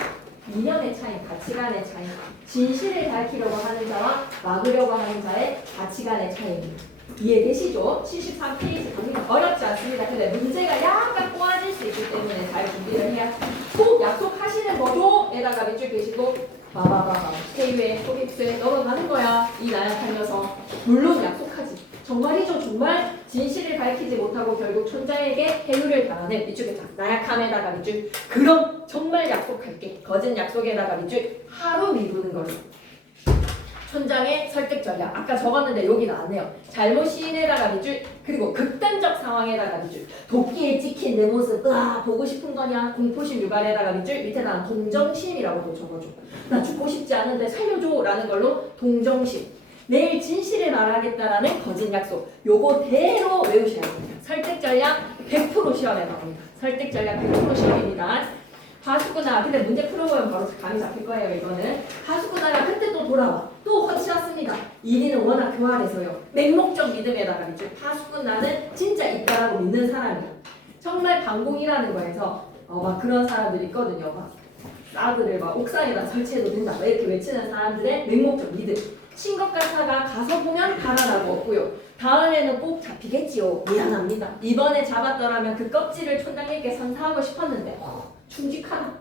이념의 차이, 가치관의 차이. 진실을 밝히려고 하는 자와 막으려고 하는 자의 가치관의 차이입니다. 이해되시죠? 73페이지 강의는 어렵지 않습니다. 근데 문제가 약간 꼬아질 수 있기 때문에 잘 준비를 해야 꼭 약속하시는 거죠? 에다가 밑줄 계시고 바바바바 세유에 소립수에 넘어가는 거야. 이 나약한 녀석. 물론 약속하지. 정말이죠. 정말 진실을 밝히지 못하고 결국 촌장에게 해유를 당하는 밑줄에 나약함에다가 밑줄 그럼 정말 약속할게. 거짓 약속에다가 밑줄 하루 미루는 걸로. 촌장의 설득 전략. 아까 적었는데 여기 나왔네요. 잘못 시인에다가 밑줄 그리고 극단적 상황에다가 밑줄 도끼에 찍힌 내 모습 보고 싶은 거냐 공포심 유발에다가 밑줄 밑에다 동정심이라고도 적어줘. 나 죽고 싶지 않은데 살려줘 라는 걸로 동정심. 내일 진실을 말하겠다라는 거짓 약속. 요거대로 외우셔야 됩니다. 설득 전략 100% 시험에 나옵니다. 설득 전략 100% 시험입니다. 파수꾼아 근데 문제 풀어보면 바로 감이 잡힐 거예요. 이거는 파수꾼아가 그때 또 돌아와 또 허치났습니다. 이리는 워낙 교활해서요. 맹목적 믿음에다가 이제 파수꾼아는 진짜 있다라고 믿는 사람이야. 정말 반공이라는 거에서 막 그런 사람들이 있거든요. 막 사드를 막 옥상에다 설치해도 된다 막 이렇게 외치는 사람들의 맹목적 믿음. 친 것 같아가 가서 보면 달아나고 없고요. 다음에는 꼭 잡히겠지요. 미안합니다. 이번에 잡았더라면 그 껍질을 촌장님께 선사하고 싶었는데 충직하다.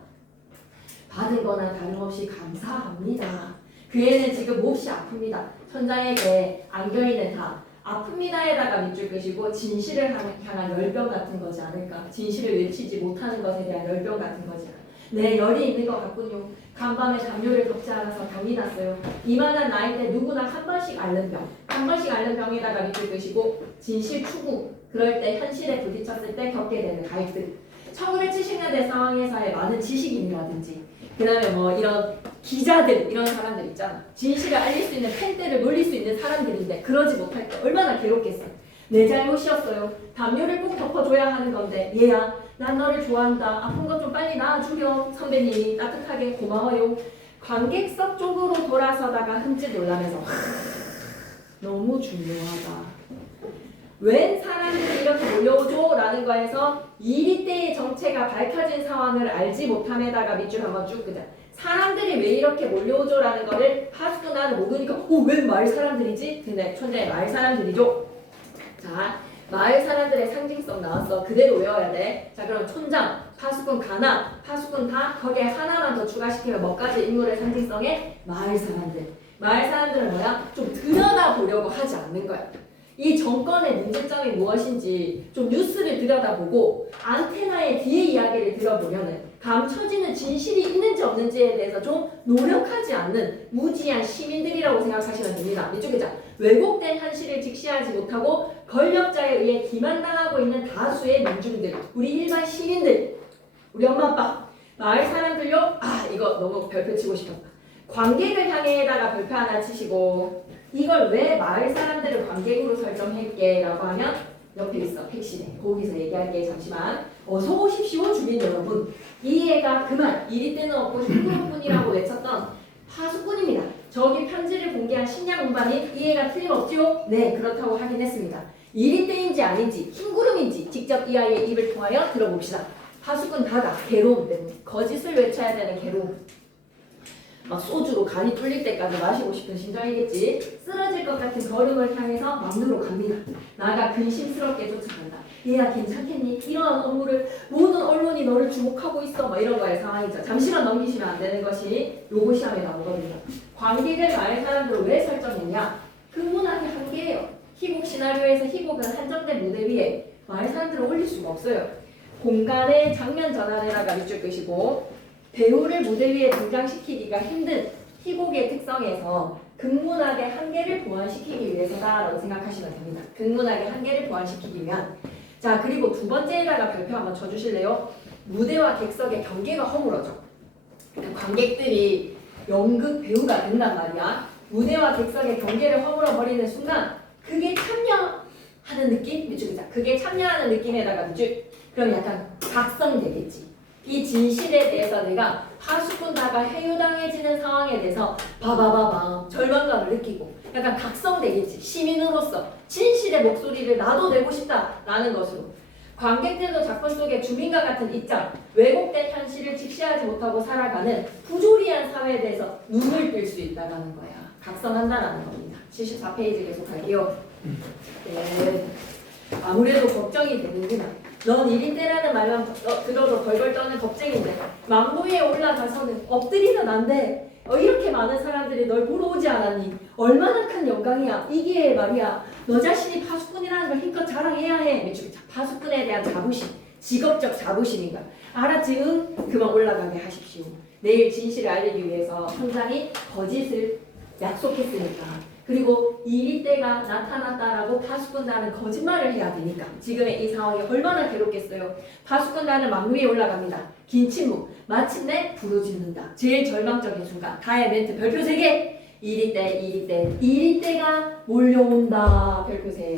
받은 거나 다름없이 감사합니다. 그 애는 지금 몹시 아픕니다. 천장에게 안겨있는 다 아픕니다에다가 밑줄 끄시고 진실을 향한 열병 같은 거지 않을까. 진실을 외치지 못하는 것에 대한 열병 같은 거지 않을까. 네, 열이 있는 것 같군요. 간밤에 담요를 덮지 않아서 병이 났어요. 이만한 나이 때 누구나 한 번씩 앓는 병. 한 번씩 앓는 병에다가 밑줄 끄시고 진실 추구. 그럴 때 현실에 부딪혔을 때 겪게 되는 갈등. 1970년대 상황에서의 많은 지식인이라든지 그 다음에 뭐 이런 기자들 이런 사람들 있잖아. 진실을 알릴 수 있는 팬들을 놀릴 수 있는 사람들인데 그러지 못할 때 얼마나 괴롭겠어. 내 잘못이었어요. 담요를 꼭 덮어줘야 하는 건데 얘야 난 너를 좋아한다. 아픈 것 좀 빨리 나아주렴. 선배님이 따뜻하게 고마워요. 관객석 쪽으로 돌아서다가 흠칫 놀라면서 너무 중요하다. 웬 사람들이 이렇게 몰려오죠? 라는 거에서 이리 때의 정체가 밝혀진 상황을 알지 못함에다가 밑줄 한번 쭉 끄자. 사람들이 왜 이렇게 몰려오죠? 라는 거를 하수도 나는 모르니까 웬 마을 사람들이지? 근데 천재의 마을 사람들이죠. 자, 마을 사람들의 상징성 나왔어. 그대로 외워야 돼. 자, 그럼 촌장, 파수꾼 가나, 파수꾼 다 거기에 하나만 더 추가시키면 뭐까지 인물의 상징성에 마을 사람들. 마을 사람들은 뭐야? 좀 들여다보려고 하지 않는 거야. 이 정권의 문제점이 무엇인지 좀 뉴스를 들여다보고 안테나의 뒤에 이야기를 들어보면은 감춰지는 진실이 있는지 없는지에 대해서 좀 노력하지 않는 무지한 시민들이라고 생각하시면 됩니다. 이쪽에 자, 왜곡된 현실을 직시하지 못하고 권력자에 의해 기만당하고 있는 다수의 민중들, 우리 일반 시민들, 우리 엄마 아빠, 마을 사람들요. 아 이거 너무 별표 치고 싶었다. 관객을 향해다가 별표 하나 치시고 이걸 왜 마을 사람들을 관객으로 설정할게 라고 하면 옆에 있어 핵심에 거기서 얘기할게. 잠시만 어서 오십시오 주민 여러분. 이 애가 그만 이리 때는 없고 흉부름뿐이라고 외쳤던 파수꾼입니다. 저기 편지를 공개한 식량 운반인 이 애가 틀림없지요? 네 그렇다고 확인했습니다. 이리 때인지 아닌지 흰구름인지 직접 이 아이의 입을 통하여 들어봅시다. 파수꾼 다다 괴로움 때문에 거짓을 외쳐야 되는 괴로움. 막 소주로 간이 뚫릴 때까지 마시고 싶은 심정이겠지. 쓰러질 것 같은 걸음을 향해서 막루로 갑니다. 나가 근심스럽게 쫓아간다. 얘야 괜찮겠니? 이러한 업무를 모든 언론이 너를 주목하고 있어. 뭐 이런 거의 상황이죠. 잠시만 넘기시면 안 되는 것이 요거 시험에 나오거든요. 관객을 마을 사람들을 왜 설정했냐? 근본하게 한계예요. 희곡 시나리오에서 희곡은 한정된 무대 위에 마을 사람들을 올릴 수가 없어요. 공간의 장면 전환에다가 밑줄 끄시고 배우를 무대 위에 등장시키기가 힘든 희곡의 특성에서 극문학의 한계를 보완시키기 위해서다라고 생각하시면 됩니다. 극문학의 한계를 보완시키기면 자 그리고 두 번째에다가 별표 한번 쳐주실래요? 무대와 객석의 경계가 허물어져. 그러니까 관객들이 연극 배우가 된단 말이야. 무대와 객석의 경계를 허물어버리는 순간 그게 참여하는 느낌? 밑줄이자. 그게 참여하는 느낌에다가 밑줄. 그럼 약간 각성되겠지. 이 진실에 대해서 내가 파수꾼다가 회유당해지는 상황에 대해서 바바바밤 절망감을 느끼고 약간 각성되겠지. 시민으로서 진실의 목소리를 나도 내고 싶다라는 것으로 관객들도 작품 속의 주민과 같은 입장, 왜곡된 현실을 직시하지 못하고 살아가는 부조리한 사회에 대해서 눈을 뜰 수 있다는 거야. 각성한다는 겁니다. 74페이지 계속 갈게요. 네. 아무래도 걱정이 되는구나. 넌 1인대라는 말만 들어도 벌벌 떠는 겁쟁인데 망부에 올라가서는 엎드리면 안 돼. 이렇게 많은 사람들이 널 보러 오지 않았니? 얼마나 큰 영광이야. 이게 말이야. 너 자신이 파수꾼이라는 걸 힘껏 자랑해야 해. 파수꾼에 대한 자부심, 직업적 자부심인가. 알았지? 응? 그만 올라가게 하십시오. 내일 진실을 알리기 위해서 현장이 거짓을 약속했으니까. 그리고 이 때가 나타났다라고 파수꾼단은 거짓말을 해야 되니까 지금의 이 상황이 얼마나 괴롭겠어요. 파수꾼단은 막루 위에 올라갑니다. 긴 침묵. 마침내 부르짖는다. 제일 절망적인 순간. 다의 멘트 별표 3개. 이리 때가 몰려온다. 별표 3.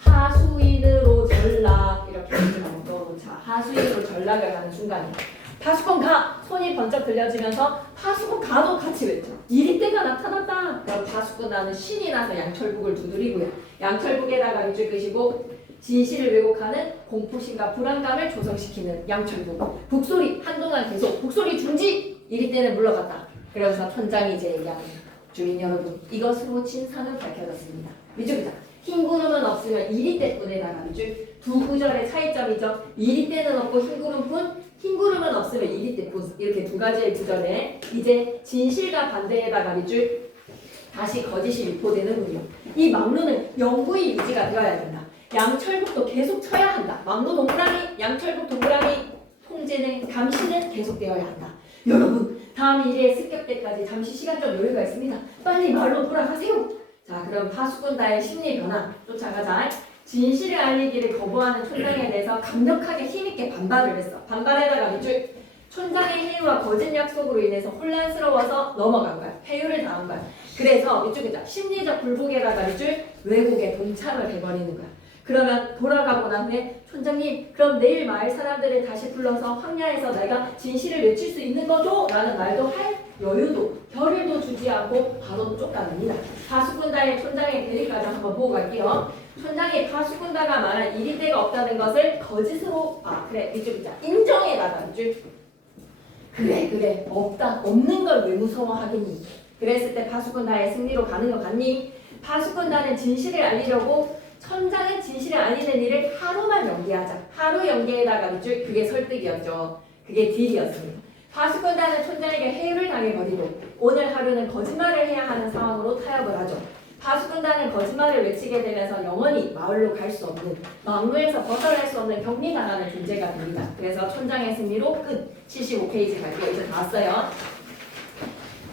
하수인으로 전락. 이렇게 한번 떠놓자. 하수인으로 전락을 하는 순간이야. 파수꾼 가! 손이 번쩍 들려지면서 파수꾼 가도 같이 외쳐. 이리 때가 나타났다. 그럼 파수꾼 나는 신이 나서 양철북을 두드리고요. 양철북에다가 밑줄 끄시고 진실을 왜곡하는 공포심과 불안감을 조성시키는 양철북. 북소리 한동안 계속 북소리 중지! 이리 때는 물러갔다. 그래서 천장이 이제 얘기합니다. 주민 여러분 이것으로 진상은 밝혀졌습니다. 밑줄 끄자. 흰 구름은 없으면 이리 때뿐에다가 밑줄 두 구절의 차이점이죠. 이리 때는 없고 흰 구름뿐 흰 구름은 없으면 이리 때 이렇게 두 가지의 구절에 이제 진실과 반대에다가 밑줄 다시 거짓이 유포되는군요. 이 막루는 영구히 유지가 되어야 된다. 양철북도 계속 쳐야 한다. 막루 동그라미, 양철북 동그라미, 통제는 감시는 계속되어야 한다. 여러분 다음 일의 습격 때까지 잠시 시간적 여유가 있습니다. 빨리 말로 돌아가세요. 자 그럼 파수꾼다의 심리 변화 쫓아가자. 진실을 알리기를 거부하는 촌장에 대해서 강력하게 힘있게 반발을 했어. 반발에다가 밑줄 촌장의 회유와 거짓 약속으로 인해서 혼란스러워서 넘어간 거야. 회유를 당한 거야. 그래서 밑줄이자 심리적 굴복에다가 밑줄 왜곡에 동참을 해버리는 거야. 그러면 돌아가고 난 후에 촌장님 그럼 내일 마을 사람들을 다시 불러서 황야에서 내가 진실을 외칠 수 있는 거죠? 라는 말도 할 여유도 겨를도 주지 않고 바로 쫓아냅니다. 파수꾼다의 촌장의 대리까지 한번 보고 갈게요. 촌장이 파수꾼다가 말한 이리때가 없다는 것을 거짓으로 그래 밑줄이자 인정해다가 밑줄 그래 없다 없는 걸 왜 무서워하겠니? 그랬을 때 파수꾼다의 승리로 가는 것 같니? 파수꾼다는 진실을 알리려고 촌장은 진실을 알리는 일을 하루만 연기하자. 하루 연기에다가 밑줄 그게 설득이었죠. 그게 딜이었습니다. 파수꾼단은 촌장에게 해유를 당해버리고 오늘 하루는 거짓말을 해야 하는 상황으로 타협을 하죠. 파수꾼단은 거짓말을 외치게 되면서 영원히 마을로 갈 수 없는 막루에서 벗어날 수 없는 격리당하는 존재가 됩니다. 그래서 촌장의 승리로 끝. 75페이지 갈게요. 이제 다 왔어요.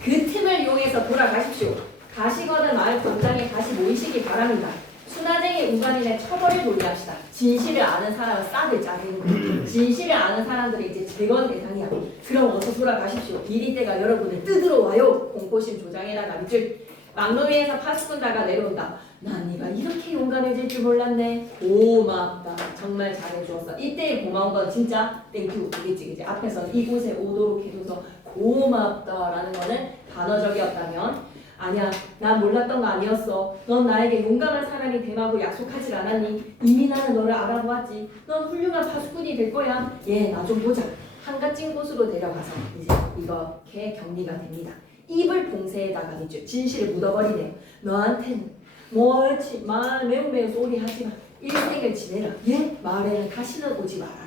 그 틈을 이용해서 돌아가십시오. 가시거든 마을 광장에 다시 모이시기 바랍니다. 순화쟁이 우간인의 처벌을 논의합시다. 진실을 아는 사람은 싹을 짜내는 거예요. 진실을 아는 사람들이 이제 재건 대상이야. 그럼 어서 돌아가십시오. 이리때가 여러분을 뜯으러 와요. 공포심 조장에다가 밑줄 막루위에서 파수꾼다가 내려온다. 난 네가 이렇게 용감해질 줄 몰랐네. 고맙다. 정말 잘해주었어. 이때의 고마운 건 진짜 땡큐 그지 앞에서 이곳에 오도록 해줘서 고맙다라는 거는 단어적이었다면 아니야 난 몰랐던 거 아니었어. 넌 나에게 용감한 사람이 되라고 약속하질 않았니? 이미 나는 너를 알아보았지. 넌 훌륭한 파수꾼이 될 거야. 얘 나 좀 보자. 한갓진 곳으로 데려가서 이제 이렇게 격리가 됩니다. 입을 봉쇄에다가 이제 진실을 묻어버리네요. 너한테는 뭐지 말 매우 소리 하지마. 일생을 지내라. 얘 마을에는 다시는 오지 말아라.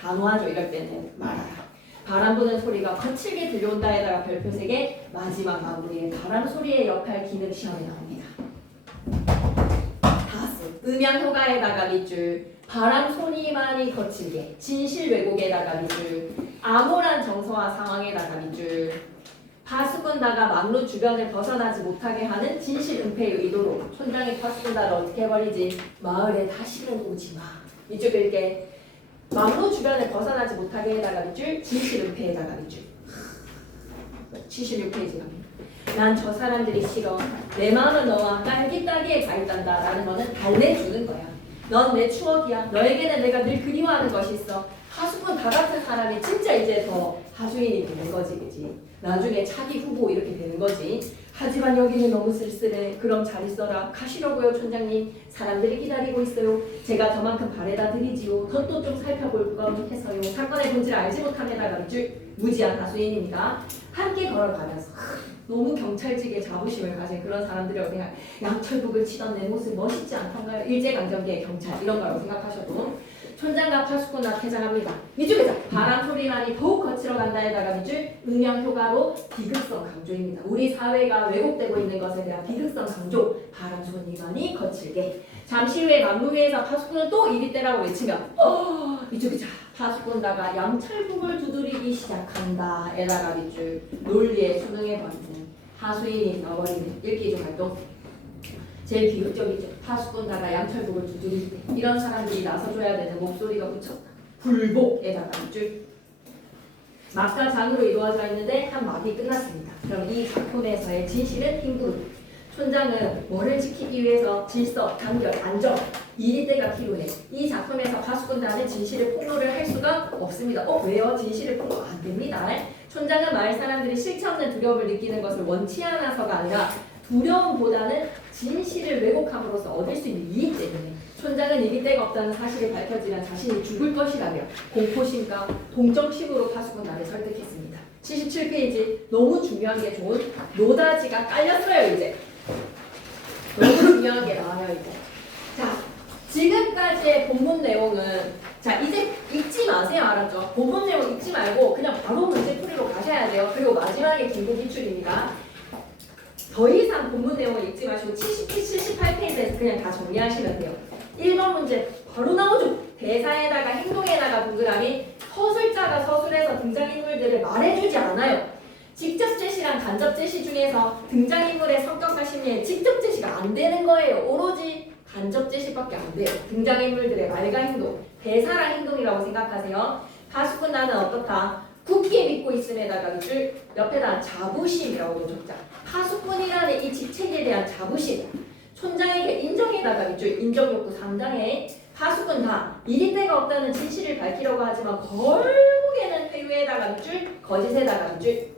단호하죠. 이럴 때는 말아라. 바람 부는 소리가 거칠게 들려온다에다가 별표 3개 마지막 마무리에 바람 소리의 역할 기능 시험에 나옵니다. 다스 음양 효과에다가 밑줄 바람 소리만이 거칠게 진실 왜곡에다가 밑줄 암울한 정서와 상황에다가 밑줄 파수꾼다가 막루 주변을 벗어나지 못하게 하는 진실 은폐의 의도로 촌장이 파수꾼다를 어떻게 해버리지? 마을에 다시는 오지 마. 밑줄 끌게 막루 주변을 벗어나지 못하게 해다가 밑줄 진실 은폐에다가 밑줄 76페이지 갑니다. 난 저 사람들이 싫어. 내 마음은 너와 딸기딸기에 가 있단다 라는 거는 달래주는 거야. 넌 내 추억이야. 너에게는 내가 늘 그리워하는 것이 있어. 하수꾼 다 같은 사람이 진짜 이제 더 하수인이 되는 거지 그지. 나중에 차기 후보 이렇게 되는 거지. 하지만 여기는 너무 쓸쓸해. 그럼 잘 있어라. 가시려고요 촌장님. 사람들이 기다리고 있어요. 제가 저만큼 바래다 드리지요. 덧도 좀 살펴볼 건 해서요. 사건의 본질을 알지 못함에다가 밑줄 무지한 하수인입니다. 함께 걸어가면서 너무 경찰직의 자부심을 가진 그런 사람들이 그냥 양철북을 치던 내 모습 멋있지 않던가요? 일제강점기의 경찰 이런 거라고 생각하셔도 촌장과 파수꾼과 퇴장합니다. 밑줄에서 바람 소리만이 더욱 거칠어 간다에다가 밑줄 음영 효과로 비극성 강조입니다. 우리 사회가 왜곡되고 있는 것에 대한 비극성 강조 바람 소리만이 거칠게 잠시 후에 막루위에서 파수꾼은 또 이리때라고 외치면 밑줄이자 파수꾼다가 양철북을 두드리기 시작한다 에다가 밑줄 논리에 수능해버리는 하수인이 되어버리는 읽기조 활동 제일 비극적이죠. 파수꾼다가 양철북을 두드릴 때 이런 사람들이 나서줘야 되는 목소리가 붙였다. 불복에다가 밑줄 막과 장으로 이루어져 있는데 한 막이 끝났습니다. 그럼 이 작품에서의 진실은 흰구름. 촌장은 뭐를 지키기 위해서 질서, 단결, 안정, 이리때가 필요해. 이 작품에서 파수꾼단은 진실을 폭로를 할 수가 없습니다. 왜요? 진실을 폭로 안 됩니다. 촌장은 마을 사람들이 실체 없는 두려움을 느끼는 것을 원치 않아서가 아니라 두려움보다는 진실을 왜곡함으로써 얻을 수 있는 이익 때문에 촌장은 이리때가 없다는 사실이 밝혀지면 자신이 죽을 것이라며 공포심과 동정심으로 파수꾼단을 설득했습니다. 77페이지 너무 중요한 게 좋은 노다지가 깔렸어요. 이제 너무 중요한 게 나와요. 이제 자 지금까지의 본문 내용은 자 이제 읽지 마세요. 알았죠? 본문 내용 읽지 말고 그냥 바로 문제풀이로 가셔야 돼요. 그리고 마지막에 기본 기출입니다. 더 이상 본문 내용을 읽지 마시고 78페이지에서 그냥 다 정리하시면 돼요. 1번 문제 바로 나오죠. 대사에다가 행동에다가 동그라미. 서술자가 서술에서 등장인물들을 말해주지 않아요. 직접 제시랑 간접 제시 중에서 등장인물의 성격과 심리에 직접 제시가 안 되는 거예요. 오로지 간접 제시밖에 안 돼요. 등장인물들의 말과 행동, 대사랑 행동이라고 생각하세요. 파수꾼 나는 어떻다? 굳게 믿고 있음에다가 밑줄 옆에다 자부심이라고 적자. 파수꾼이라는 이 직책에 대한 자부심. 촌장에게 인정에다가 밑줄 인정욕구 상당해. 파수꾼 다 이리 때가 없다는 진실을 밝히려고 하지만 결국에는 회유에다가 밑줄 거짓에다가 밑줄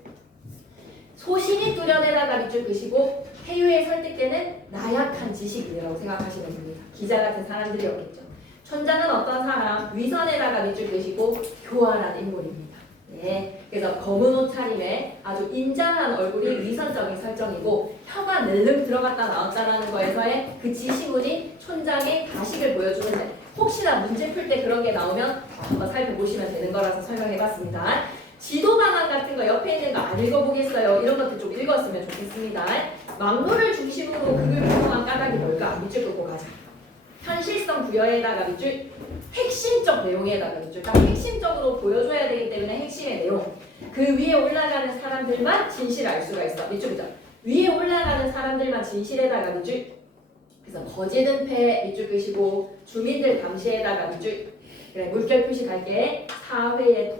소신이 뚜렷에다가 밑줄 그시고 회유에 설득되는 나약한 지식이라고 생각하시면 됩니다. 기자 같은 사람들이었겠죠. 촌장은 어떤 사람? 위선에다가 밑줄 그시고 교활한 인물입니다. 네, 그래서 검은 옷 차림에 아주 인자한 얼굴이 위선적인 설정이고 혀가 낼름 들어갔다 나왔다라는 거에서의 그 지시문이 촌장의 가식을 보여주는데 혹시나 문제 풀 때 그런 게 나오면 한번 살펴보시면 되는 거라서 설명해봤습니다. 지도 방안 같은 거 옆에 있는 거 안 읽어보겠어요. 이런 것들 좀 읽었으면 좋겠습니다. 막노를 중심으로 극을 구성한 까닭이 뭘까? 밑줄 긋고 가자. 현실성 부여에다가 밑줄 핵심적 내용에다가 밑줄 딱 핵심적으로 보여줘야 되기 때문에 핵심의 내용 그 위에 올라가는 사람들만 진실을 알 수가 있어. 밑줄이죠. 위에 올라가는 사람들만 진실에다가 밑줄 그래서 거짓은폐 밑줄 끄시고 주민들 감시에다가 밑줄 그래 물결 표시 갈게. 사회의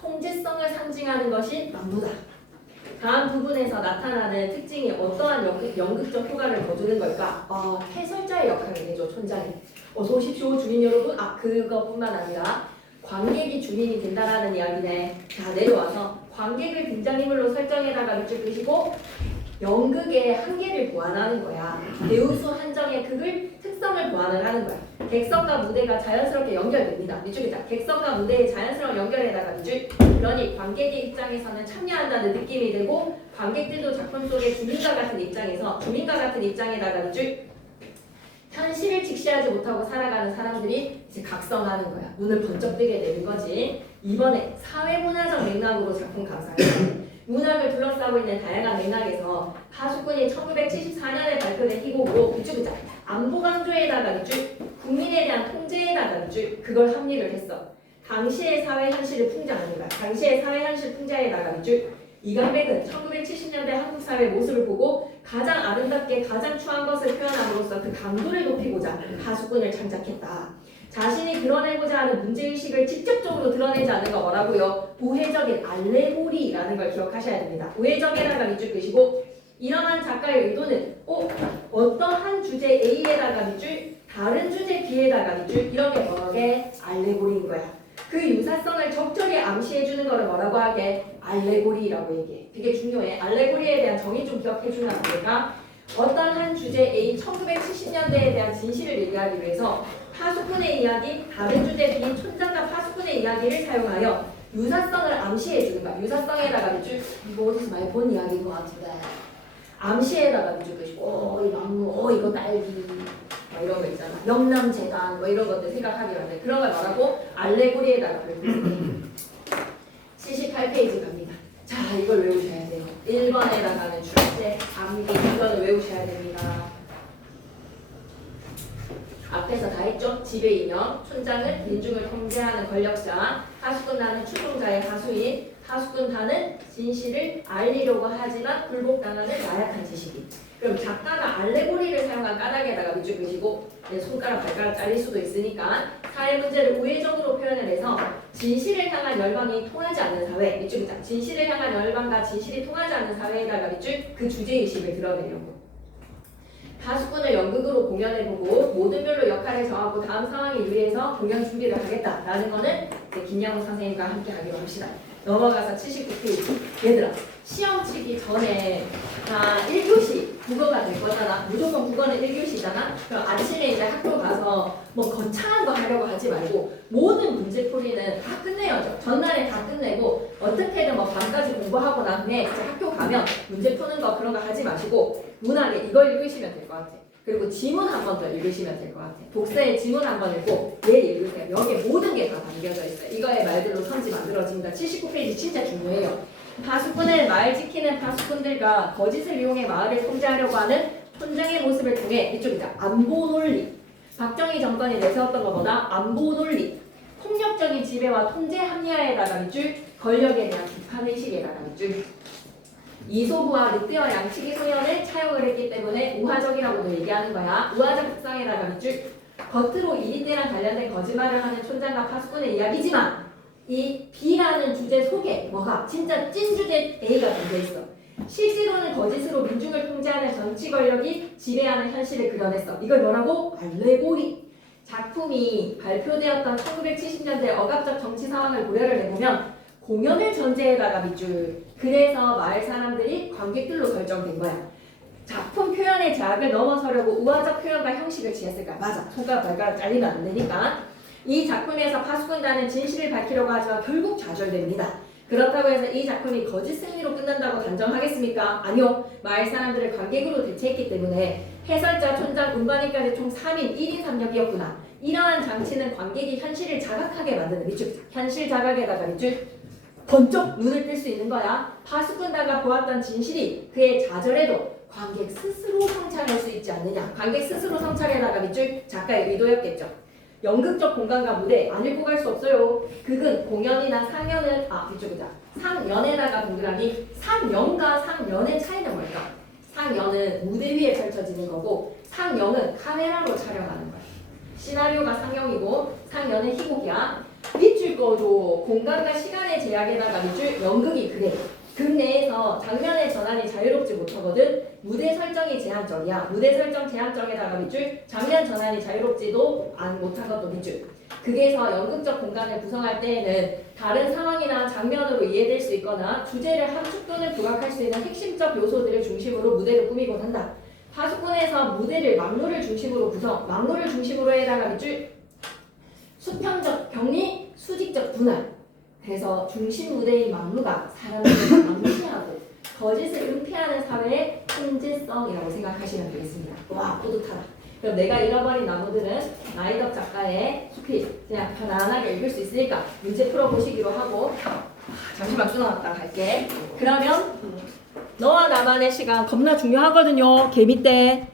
통제성을 상징하는 것이 막노다. 다음 부분에서 나타나는 특징이 어떠한 연극적 효과를 거두는 걸까? 해설자의 역할을 해줘. 촌장이. 어서 오십시오 주민 여러분. 그것뿐만 아니라 관객이 주민이 된다라는 이야기네. 자 내려와서 관객을 등장인물로 설정에다가 밑줄 끄시고 연극의 한계를 보완하는 거야. 배우수 한정의 극을 특성을 보완을 하는 거야. 객석과 무대가 자연스럽게 연결됩니다. 밑줄이다. 객석과 무대의 자연스러운 연결에다가 밑줄. 그러니 관객의 입장에서는 참여한다는 느낌이 되고 관객들도 작품 속의 주민과 같은 입장에다가 밑줄. 현실을 직시하지 못하고 살아가는 사람들이 이제 각성하는 거야. 눈을 번쩍 뜨게 되는 거지. 이번에 사회문화적 맥락으로 작품 감상해. 문학을 둘러싸고 있는 다양한 맥락에서 파수꾼이 1974년에 발표된 희곡으로 밑줄자 안보 강조에다가 밑줄 국민에 대한 통제에다가 밑줄 그걸 합리를 했어. 당시의 사회 현실을 풍자하는 거야. 당시의 사회 현실 풍자에다가 밑줄 이강백은 1970년대 한국 사회의 모습을 보고 가장 아름답게 가장 추한 것을 표현함으로써 그 강도를 높이고자 파수꾼을 창작했다. 자신이 드러내고자 하는 문제의식을 직접적으로 드러내지 않는 거 뭐라고요? 우회적인 알레고리라는 걸 기억하셔야 됩니다. 우회적에다가 밑줄 끄시고 일어난 작가의 의도는 어떠한 주제 A에다가 밑줄 다른 주제 B에다가 밑줄 이런 게 뭐게? 알레고리인 거야. 그 유사성을 적절히 암시해주는 거를 뭐라고 하게? 알레고리라고 얘기해. 되게 중요해. 알레고리에 대한 정의 좀 기억해주면 안 될까? 어떤 한 주제 A 1970년대에 대한 진실을 얘기하기 위해서 파수꾼의 이야기, 다른 주제 B 촌장과 파수꾼의 이야기를 사용하여 유사성을 암시해주는 거야. 유사성에다가 밑줄 이거 어디서 많이 본 이야기인 것 같은데 암시에다가 밑줄 끄시고 이 막루, 이거 딸기 이런 거 있잖아. 영남재단 이런 것들 생각하기 전에 그런 걸 말하고 알레고리에다가 끄시고 78페이지 갑니다. 자 이걸 외우셔야 돼요. 1번에다가는 출제, 암기 이거는 외우셔야 됩니다. 앞에서 다 했죠? 지배 이념, 촌장은 민중을 통제하는 권력자, 파수꾼단은 추종자의 하수인, 파수꾼단은 진실을 알리려고 하지만 굴복당하는 나약한 지식인. 그럼 작가가 알레고리를 사용한 까닭에다가 밑줄 그시고 손가락 발가락 잘릴 수도 있으니까 사회 문제를 우회적으로 표현을 해서 진실을 향한 열망이 통하지 않는 사회 밑줄 자 진실을 향한 열망과 진실이 통하지 않는 사회에다가 밑줄 그 주제의식을 드러내려고 파수꾼을 연극으로 공연해보고 모든 별로 역할을 정하고 다음 상황에 유의해서 공연 준비를 하겠다라는 거는 이제 김양호 선생님과 함께 하기로 합시다. 넘어가서 79페이지. 얘들아 시험 치기 전에 1교시 국어가 될 거잖아. 무조건 국어는 1교시잖아. 그럼 아침에 이제 학교 가서 뭐 거창한 거 하려고 하지 말고 모든 문제풀이는 다 끝내야죠. 전날에 다 끝내고 어떻게든 뭐 밤까지 공부하고 난 후에 이제 학교 가면 문제 푸는 거 그런 거 하지 마시고 문학에 이거 읽으시면 될 것 같아. 그리고 지문 한 번 더 읽으시면 될 것 같아요. 독서의 지문 한 번 읽고 얘 읽으세요. 여기에 모든 게 다 담겨져 있어요. 이거의 말들로 선지 만들어집니다. 79페이지 진짜 중요해요. 파수꾼은 마을 지키는 파수꾼들과 거짓을 이용해 마을을 통제하려고 하는 촌장의 모습을 통해 이쪽이다. 안보 논리. 박정희 정권이 내세웠던 것보다 안보 논리. 폭력적인 지배와 통제 합리화에다가 밑줄, 권력에 대한 비판의식에다가 밑줄. 이소부와 늑대와 양치기 소년을 차용을 했기 때문에 우화적이라고도 얘기하는 거야. 우화적 특성에다가 밑줄. 겉으로 이인대랑 관련된 거짓말을 하는 촌장과 파수꾼의 이야기지만 이 B라는 주제 속에 뭐가 진짜 찐 주제 A가 담겨있어. 실제로는 거짓으로 민중을 통제하는 정치 권력이 지배하는 현실을 그려냈어. 이걸 뭐라고? 알레고리. 작품이 발표되었던 1970년대 억압적 정치 상황을 고려를 해보면 공연을 전제에다가 밑줄. 그래서 마을 사람들이 관객들로 설정된 거야. 작품 표현의 제약을 넘어서려고 우화적 표현과 형식을 취했을까? 맞아. 손가락 발가락 잘리면 안 되니까. 이 작품에서 파수꾼단은 진실을 밝히려고 하지만 결국 좌절됩니다. 그렇다고 해서 이 작품이 거짓 승리로 끝난다고 단정하겠습니까? 아니요. 마을 사람들을 관객으로 대체했기 때문에 해설자, 촌장, 운반인까지 총 3인 1인 3역이었구나. 이러한 장치는 관객이 현실을 자각하게 만드는 밑줄. 현실 자각에다가 밑줄. 번쩍 눈을 뜰 수 있는 거야. 파수꾼다가 보았던 진실이 그의 좌절에도 관객 스스로 성찰할 수 있지 않느냐. 관객 스스로 성찰에다가 밑줄. 작가의 의도였겠죠. 연극적 공간과 무대 안 읽고 갈 수 없어요. 극은 공연이나 상연은 이쪽이자 상연에다가 동그라미. 상연과 상연의 차이는 뭘까? 상연은 무대 위에 펼쳐지는 거고 상연은 카메라로 촬영하는 거야. 시나리오가 상영이고 상연은 희곡이야. 밑줄 거도 공간과 시간의 제약에다가 밑줄. 연극이 그래. 극 내에서 장면의 전환이 자유롭지 못하거든. 무대 설정이 제한적이야. 무대 설정 제한적에다가 밑줄. 장면 전환이 자유롭지도 못한 것도 밑줄. 극에서 연극적 공간을 구성할 때에는 다른 상황이나 장면으로 이해될 수 있거나 주제를 함축 또는 부각할 수 있는 핵심적 요소들을 중심으로 무대를 꾸미곤 한다. 파수꾼에서 무대를 막루를 중심으로 구성. 막루를 중심으로 해다가 밑줄. 수평적 격리, 수직적 분할. 그래서 중심 무대인 막루가 사람들을 방치하고 거짓을 은폐하는 사회의 통제성이라고 생각하시면 되겠습니다. 와, 뿌듯하다. 그럼 내가 잃어버린 나무들은 나이덕 작가의 숲이 그냥 편안하게 읽을 수 있으니까 문제 풀어보시기로 하고 잠시만 끊어놨다가 갈게. 그러면 너와 나만의 시간 겁나 중요하거든요. 개미 때.